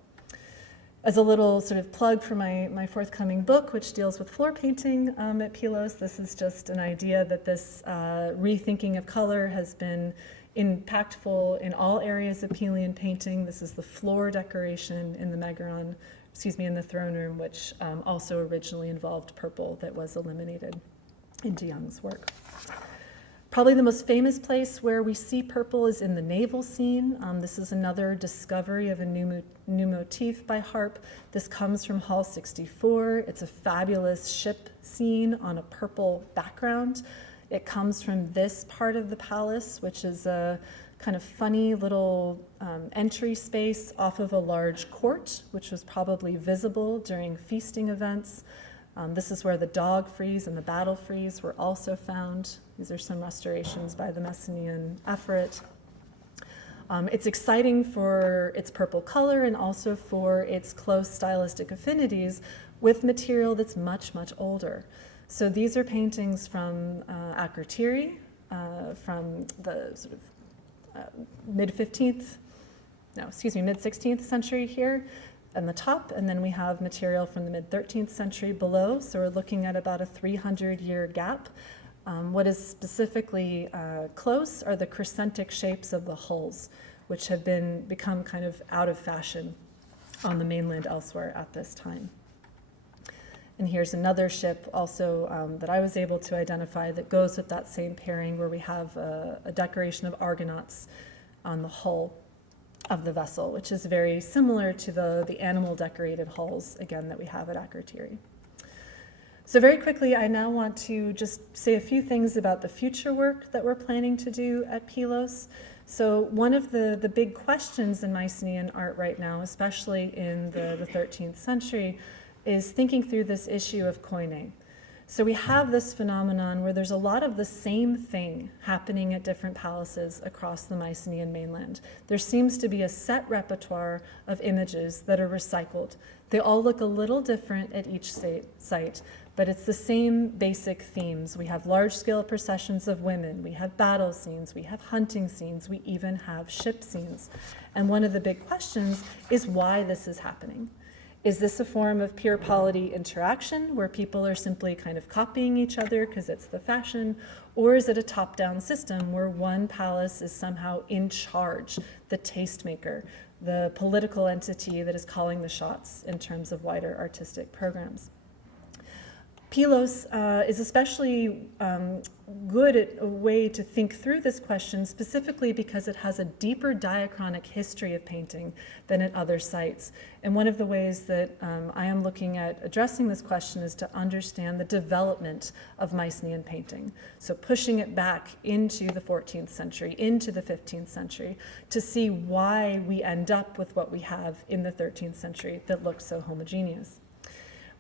As a little sort of plug for my forthcoming book, which deals with floor painting at Pylos, this is just an idea that this rethinking of color has been impactful in all areas of Pylian painting. This is the floor decoration in the Megaron, in the throne room, which also originally involved purple that was eliminated in de Young's work. Probably the most famous place where we see purple is in the naval scene. This is another discovery of a new motif by Harp. This comes from Hall 64. It's a fabulous ship scene on a purple background. It comes from this part of the palace, which is a kind of funny little entry space off of a large court, which was probably visible during feasting events. This is where the dog frieze and the battle frieze were also found. These are some restorations by the Messenian effort. It's exciting for its purple color and also for its close stylistic affinities with material that's much, much older. So these are paintings from Akrotiri, from the sort of mid-15th mid-16th century here on the top, and then we have material from the mid-13th century below, so we're looking at about a 300-year gap. What is specifically close are the crescentic shapes of the hulls, which have become kind of out of fashion on the mainland elsewhere at this time. And here's another ship also that I was able to identify that goes with that same pairing, where we have a decoration of Argonauts on the hull of the vessel, which is very similar to the animal decorated hulls, again, that we have at Akrotiri. So very quickly, I now want to just say a few things about the future work that we're planning to do at Pylos. So one of the big questions in Mycenaean art right now, especially in the 13th century, is thinking through this issue of koine. So we have this phenomenon where there's a lot of the same thing happening at different palaces across the Mycenaean mainland. There seems to be a set repertoire of images that are recycled. They all look a little different at each site, but it's the same basic themes. We have large-scale processions of women, we have battle scenes, we have hunting scenes, we even have ship scenes. And one of the big questions is why this is happening. Is this a form of pure polity interaction where people are simply kind of copying each other because it's the fashion? Or is it a top-down system where one palace is somehow in charge, the tastemaker, the political entity that is calling the shots in terms of wider artistic programs? Pylos is especially good at a way to think through this question, specifically because it has a deeper diachronic history of painting than at other sites. And one of the ways that I am looking at addressing this question is to understand the development of Mycenaean painting. So pushing it back into the 14th century, into the 15th century, to see why we end up with what we have in the 13th century that looks so homogeneous.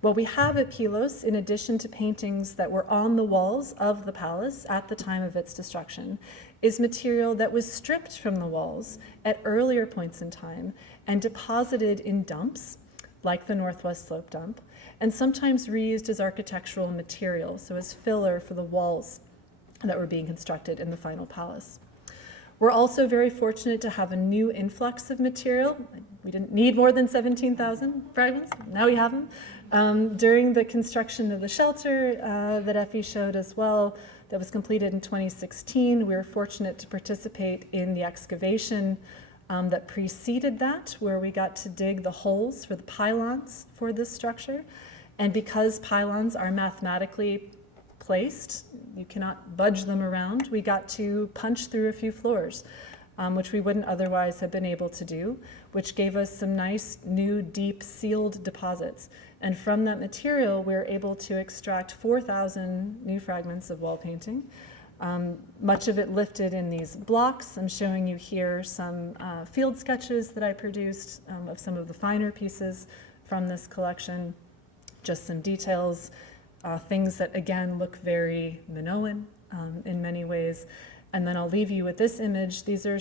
What we have at Pylos, in addition to paintings that were on the walls of the palace at the time of its destruction, is material that was stripped from the walls at earlier points in time and deposited in dumps, like the Northwest Slope dump, and sometimes reused as architectural material, so as filler for the walls that were being constructed in the final palace. We're also very fortunate to have a new influx of material. We didn't need more than 17,000 fragments, now we have them. During the construction of the shelter that Effie showed as well, that was completed in 2016, we were fortunate to participate in the excavation that preceded that, where we got to dig the holes for the pylons for this structure. And because pylons are mathematically placed, you cannot budge them around, we got to punch through a few floors, which we wouldn't otherwise have been able to do, which gave us some nice, new, deep, sealed deposits. And from that material, we were able to extract 4,000 new fragments of wall painting, much of it lifted in these blocks. I'm showing you here some field sketches that I produced of some of the finer pieces from this collection, just some details, things that, again, look very Minoan in many ways. And then I'll leave you with this image. These are,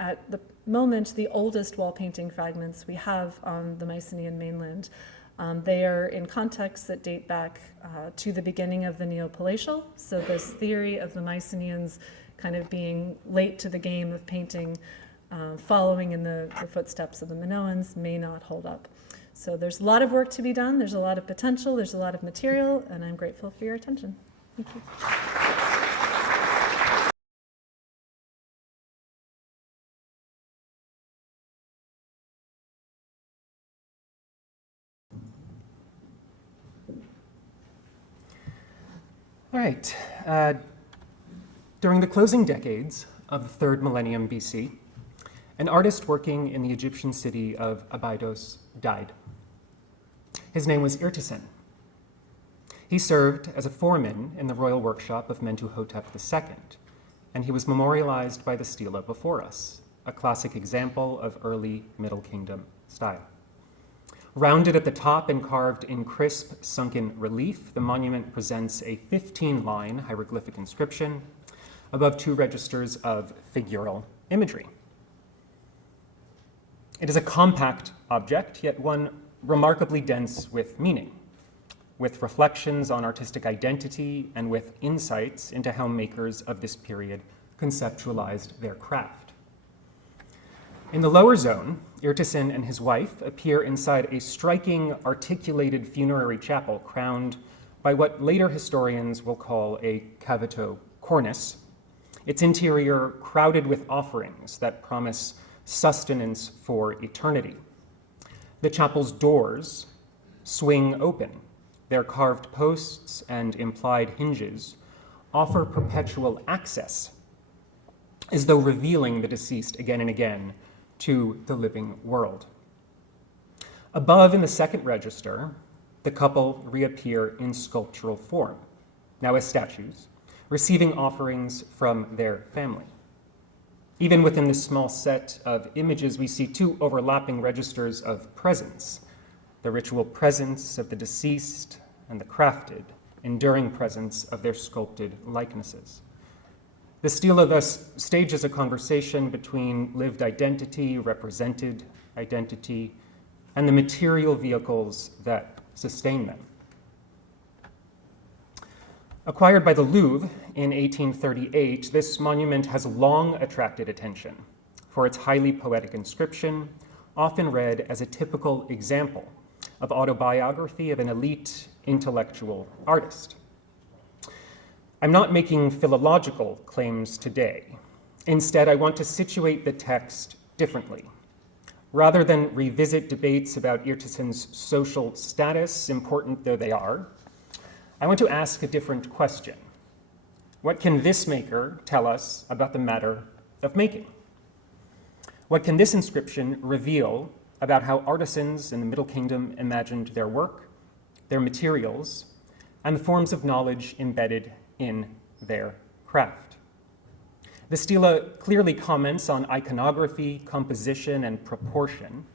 at the moment, the oldest wall painting fragments we have on the Mycenaean mainland. They are in contexts that date back to the beginning of the Neopalatial, so this theory of the Mycenaeans kind of being late to the game of painting, following in the footsteps of the Minoans, may not hold up. So there's a lot of work to be done, there's a lot of potential, there's a lot of material, and I'm grateful for your attention. Thank you. All right. During the closing decades of the 3rd millennium BC, an artist working in the Egyptian city of Abydos died. His name was Irtisen. He served as a foreman in the royal workshop of Mentuhotep II, and he was memorialized by the stela before us, a classic example of early Middle Kingdom style. Rounded at the top and carved in crisp, sunken relief, the monument presents a 15-line hieroglyphic inscription above 2 registers of figural imagery. It is a compact object, yet one remarkably dense with meaning, with reflections on artistic identity and with insights into how makers of this period conceptualized their craft. In the lower zone, Irtisen and his wife appear inside a striking, articulated funerary chapel crowned by what later historians will call a cavito cornice, its interior crowded with offerings that promise sustenance for eternity. The chapel's doors swing open. Their carved posts and implied hinges offer perpetual access, as though revealing the deceased again and again to the living world. Above in the second register, the couple reappear in sculptural form, now as statues, receiving offerings from their family. Even within this small set of images, we see two overlapping registers of presence, the ritual presence of the deceased and the crafted, enduring presence of their sculpted likenesses. The stela thus stages a conversation between lived identity, represented identity, and the material vehicles that sustain them. Acquired by the Louvre in 1838, this monument has long attracted attention for its highly poetic inscription, often read as a typical example of autobiography of an elite intellectual artist. I'm not making philological claims today. Instead, I want to situate the text differently. Rather than revisit debates about Irtisen's social status, important though they are, I want to ask a different question. What can this maker tell us about the matter of making? What can this inscription reveal about how artisans in the Middle Kingdom imagined their work, their materials, and the forms of knowledge embedded in their craft? The stela clearly comments on iconography, composition, and proportion,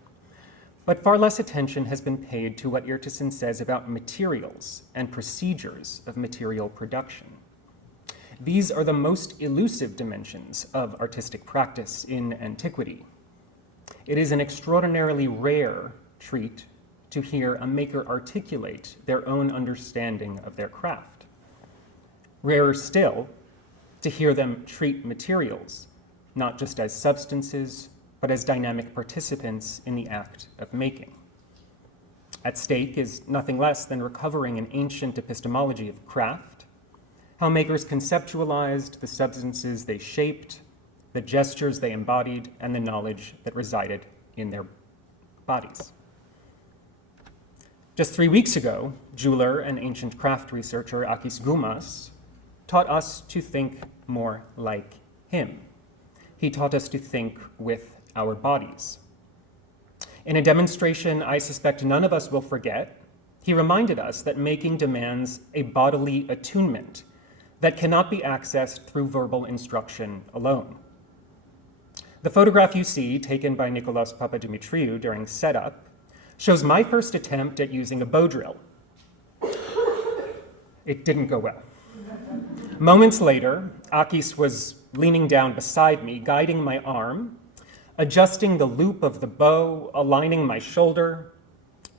but far less attention has been paid to what Irtisen says about materials and procedures of material production. These are the most elusive dimensions of artistic practice in antiquity. It is an extraordinarily rare treat to hear a maker articulate their own understanding of their craft. Rarer still, to hear them treat materials, not just as substances, but as dynamic participants in the act of making. At stake is nothing less than recovering an ancient epistemology of craft, how makers conceptualized the substances they shaped, the gestures they embodied, and the knowledge that resided in their bodies. Just 3 weeks ago, jeweler and ancient craft researcher Akis Goumas taught us to think more like him. He taught us to think with our bodies. In a demonstration I suspect none of us will forget, he reminded us that making demands a bodily attunement that cannot be accessed through verbal instruction alone. The photograph you see, taken by Nicolas Papadimitriou during setup, shows my first attempt at using a bow drill. It didn't go well. Moments later, Akis was leaning down beside me, guiding my arm, adjusting the loop of the bow, aligning my shoulder,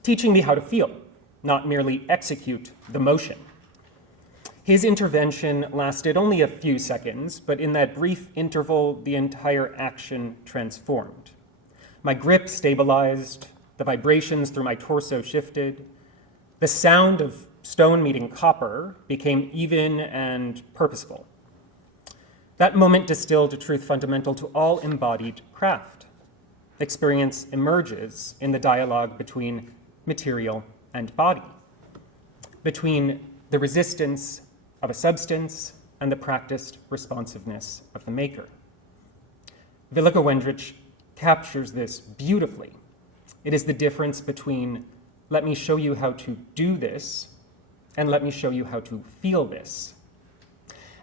teaching me how to feel, not merely execute the motion. His intervention lasted only a few seconds, but in that brief interval, the entire action transformed. My grip stabilized, the vibrations through my torso shifted, the sound of stone meeting copper became even and purposeful. That moment distilled a truth fundamental to all embodied craft. Experience emerges in the dialogue between material and body, between the resistance of a substance and the practiced responsiveness of the maker. Villa Wendrich captures this beautifully. It is the difference between let me show you how to do this and let me show you how to feel this.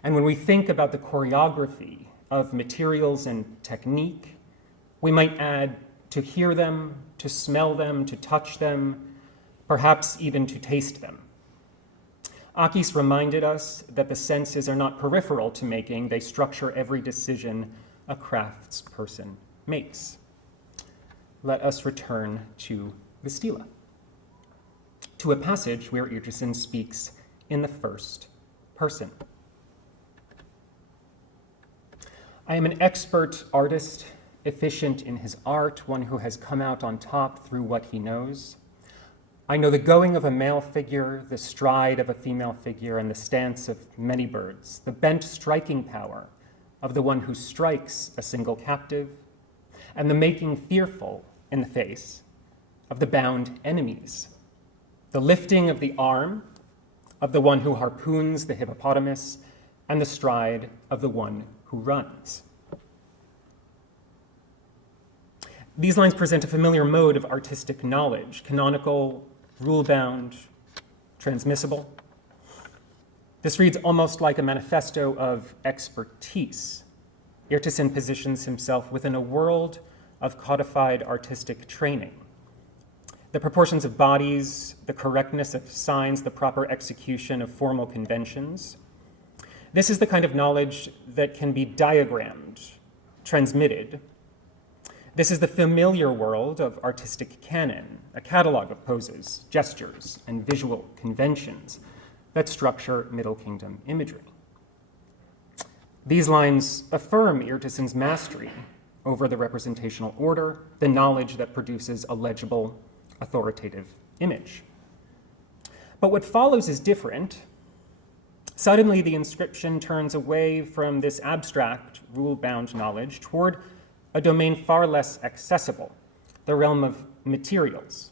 And when we think about the choreography of materials and technique, we might add to hear them, to smell them, to touch them, perhaps even to taste them. Akis reminded us that the senses are not peripheral to making, they structure every decision a craftsperson makes. Let us return to the stela, to a passage where Irtisen speaks in the first person. I am an expert artist efficient in his art, one who has come out on top through what he knows. I know the going of a male figure, the stride of a female figure, and the stance of many birds, the bent striking power of the one who strikes a single captive, and the making fearful in the face of the bound enemies, the lifting of the arm of the one who harpoons the hippopotamus, and the stride of the one who runs. These lines present a familiar mode of artistic knowledge, canonical, rule-bound, transmissible. This reads almost like a manifesto of expertise. Irtisen positions himself within a world of codified artistic training. The proportions of bodies, the correctness of signs, the proper execution of formal conventions. This is the kind of knowledge that can be diagrammed, transmitted. This is the familiar world of artistic canon, a catalog of poses, gestures, and visual conventions that structure Middle Kingdom imagery. These lines affirm Irtisen's mastery over the representational order, the knowledge that produces a legible, authoritative image. But what follows is different. Suddenly, the inscription turns away from this abstract, rule-bound knowledge toward a domain far less accessible, the realm of materials.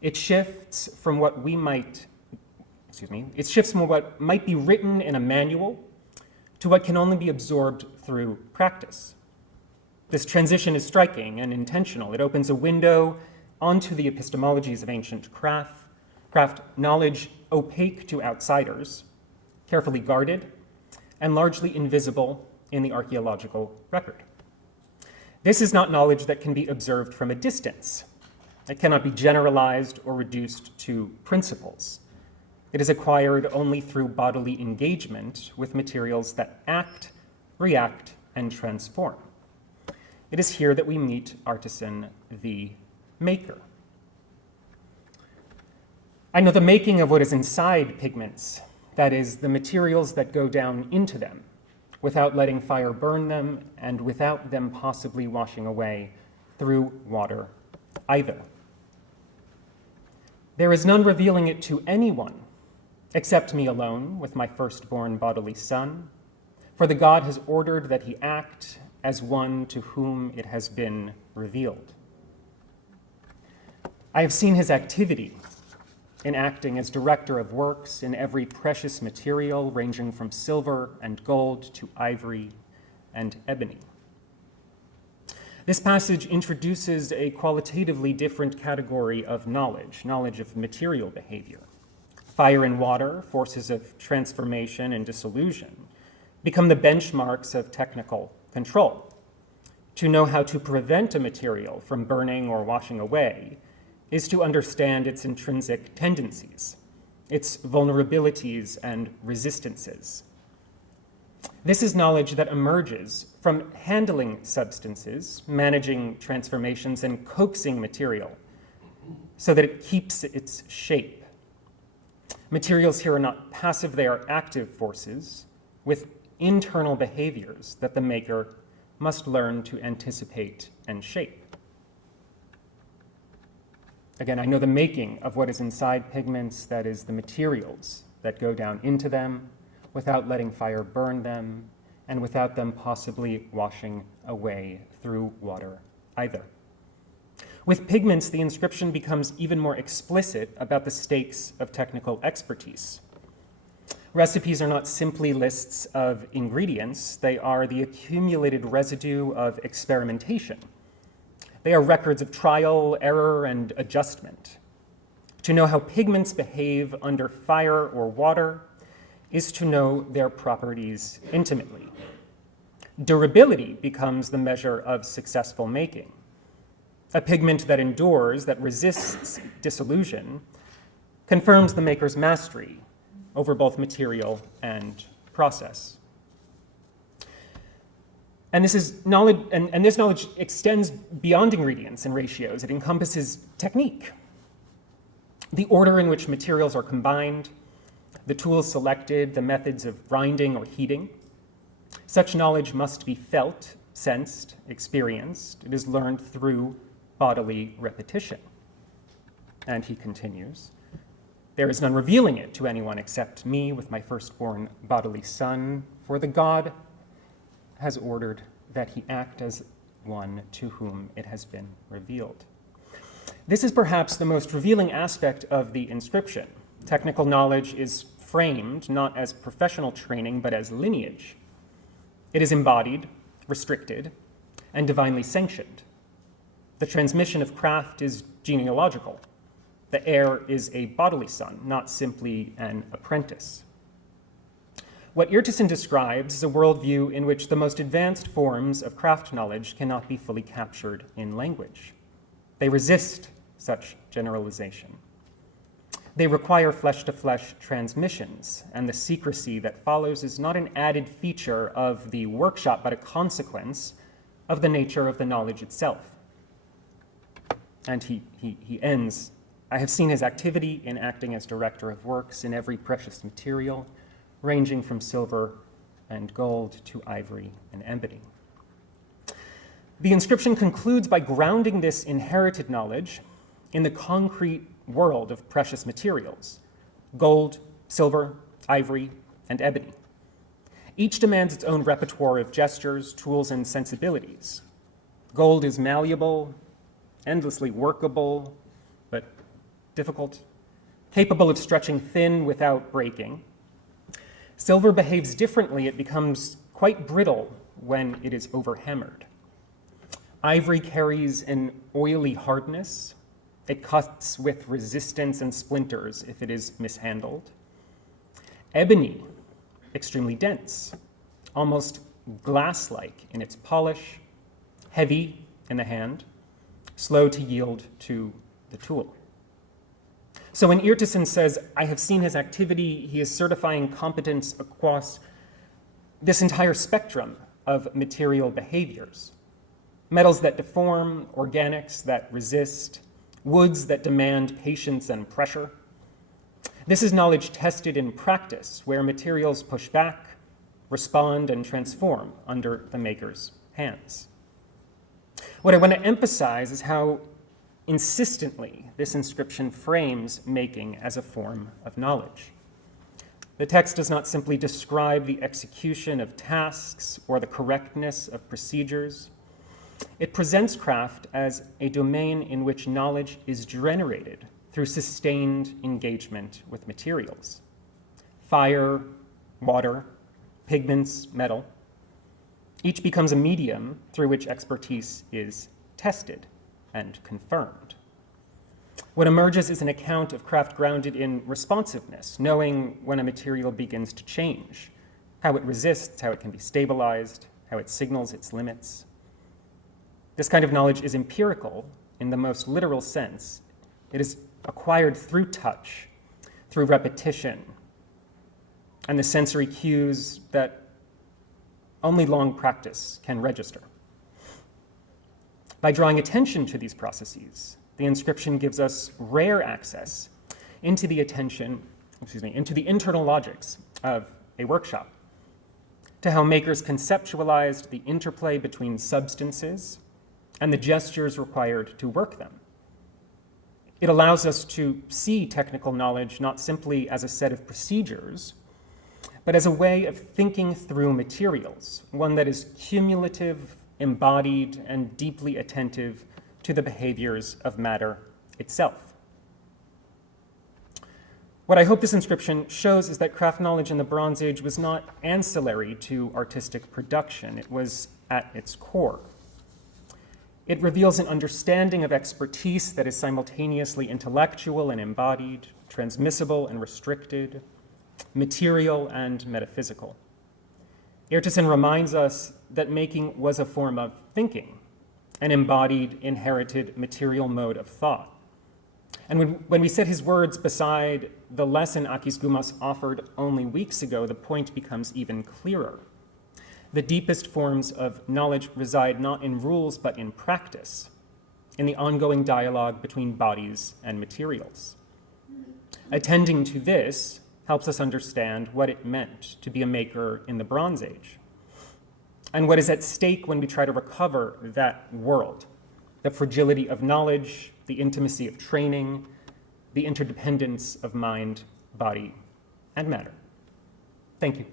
It shifts from what might be written in a manual to what can only be absorbed through practice. This transition is striking and intentional. It opens a window onto the epistemologies of ancient craft, knowledge opaque to outsiders, carefully guarded, and largely invisible in the archaeological record. This is not knowledge that can be observed from a distance. It cannot be generalized or reduced to principles. It is acquired only through bodily engagement with materials that act, react, and transform. It is here that we meet Artisan the maker. I know the making of what is inside pigments, that is, the materials that go down into them, without letting fire burn them and without them possibly washing away through water either. There is none revealing it to anyone except me alone with my firstborn bodily son, for the God has ordered that he act as one to whom it has been revealed. I have seen his activity in acting as director of works in every precious material ranging from silver and gold to ivory and ebony. This passage introduces a qualitatively different category of knowledge of material behavior. Fire and water, forces of transformation and dissolution, become the benchmarks of technical control. To know how to prevent a material from burning or washing away is to understand its intrinsic tendencies, its vulnerabilities and resistances. This is knowledge that emerges from handling substances, managing transformations, and coaxing material so that it keeps its shape. Materials here are not passive, they are active forces with internal behaviors that the maker must learn to anticipate and shape. Again, I know the making of what is inside pigments, that is, the materials that go down into them without letting fire burn them and without them possibly washing away through water either. With pigments, the inscription becomes even more explicit about the stakes of technical expertise. Recipes are not simply lists of ingredients, they are the accumulated residue of experimentation. They are records of trial, error, and adjustment. To know how pigments behave under fire or water is to know their properties intimately. Durability becomes the measure of successful making. A pigment that endures, that resists dissolution, confirms the maker's mastery over both material and process. And this knowledge extends beyond ingredients and ratios. It encompasses technique, the order in which materials are combined, the tools selected, the methods of grinding or heating. Such knowledge must be felt sensed, experienced. It is learned through bodily repetition. And he continues, there is none revealing it to anyone except me with my firstborn bodily son, for the God has ordered that he act as one to whom it has been revealed. This is perhaps the most revealing aspect of the inscription. Technical knowledge is framed not as professional training, but as lineage. It is embodied, restricted, and divinely sanctioned. The transmission of craft is genealogical. The heir is a bodily son, not simply an apprentice. What Irtison describes is a worldview in which the most advanced forms of craft knowledge cannot be fully captured in language. They resist such generalization. They require flesh-to-flesh transmissions, and the secrecy that follows is not an added feature of the workshop, but a consequence of the nature of the knowledge itself. And he ends, I have seen his activity in acting as director of works in every precious material, ranging from silver and gold to ivory and ebony. The inscription concludes by grounding this inherited knowledge in the concrete world of precious materials, gold, silver, ivory, and ebony. Each demands its own repertoire of gestures, tools, and sensibilities. Gold is malleable, endlessly workable, but difficult, capable of stretching thin without breaking. Silver behaves differently. It becomes quite brittle when it is overhammered. Ivory carries an oily hardness. It cuts with resistance and splinters if it is mishandled. Ebony, extremely dense, almost glass-like in its polish, heavy in the hand, slow to yield to the tool. So when Irtison says, I have seen his activity, he is certifying competence across this entire spectrum of material behaviors. Metals that deform, organics that resist, woods that demand patience and pressure. This is knowledge tested in practice, where materials push back, respond, and transform under the maker's hands. What I want to emphasize is how insistently this inscription frames making as a form of knowledge. The text does not simply describe the execution of tasks or the correctness of procedures. It presents craft as a domain in which knowledge is generated through sustained engagement with materials. Fire, water, pigments, metal. Each becomes a medium through which expertise is tested and confirmed. What emerges is an account of craft grounded in responsiveness, knowing when a material begins to change, how it resists, how it can be stabilized, how it signals its limits. This kind of knowledge is empirical in the most literal sense. It is acquired through touch, through repetition, and the sensory cues that only long practice can register. By drawing attention to these processes, the inscription gives us rare access into the internal logics of a workshop, to how makers conceptualized the interplay between substances and the gestures required to work them. It allows us to see technical knowledge not simply as a set of procedures, but as a way of thinking through materials, one that is cumulative, embodied, and deeply attentive to the behaviors of matter itself. What I hope this inscription shows is that craft knowledge in the Bronze Age was not ancillary to artistic production. It was at its core. It reveals an understanding of expertise that is simultaneously intellectual and embodied, transmissible and restricted, material and metaphysical. Irtison reminds us that making was a form of thinking, an embodied, inherited material mode of thought. And when we set his words beside the lesson Akis Gumas offered only weeks ago, the point becomes even clearer. The deepest forms of knowledge reside not in rules, but in practice, in the ongoing dialogue between bodies and materials. Attending to this helps us understand what it meant to be a maker in the Bronze Age. and what is at stake when we try to recover that world, the fragility of knowledge, the intimacy of training, the interdependence of mind, body, and matter. Thank you.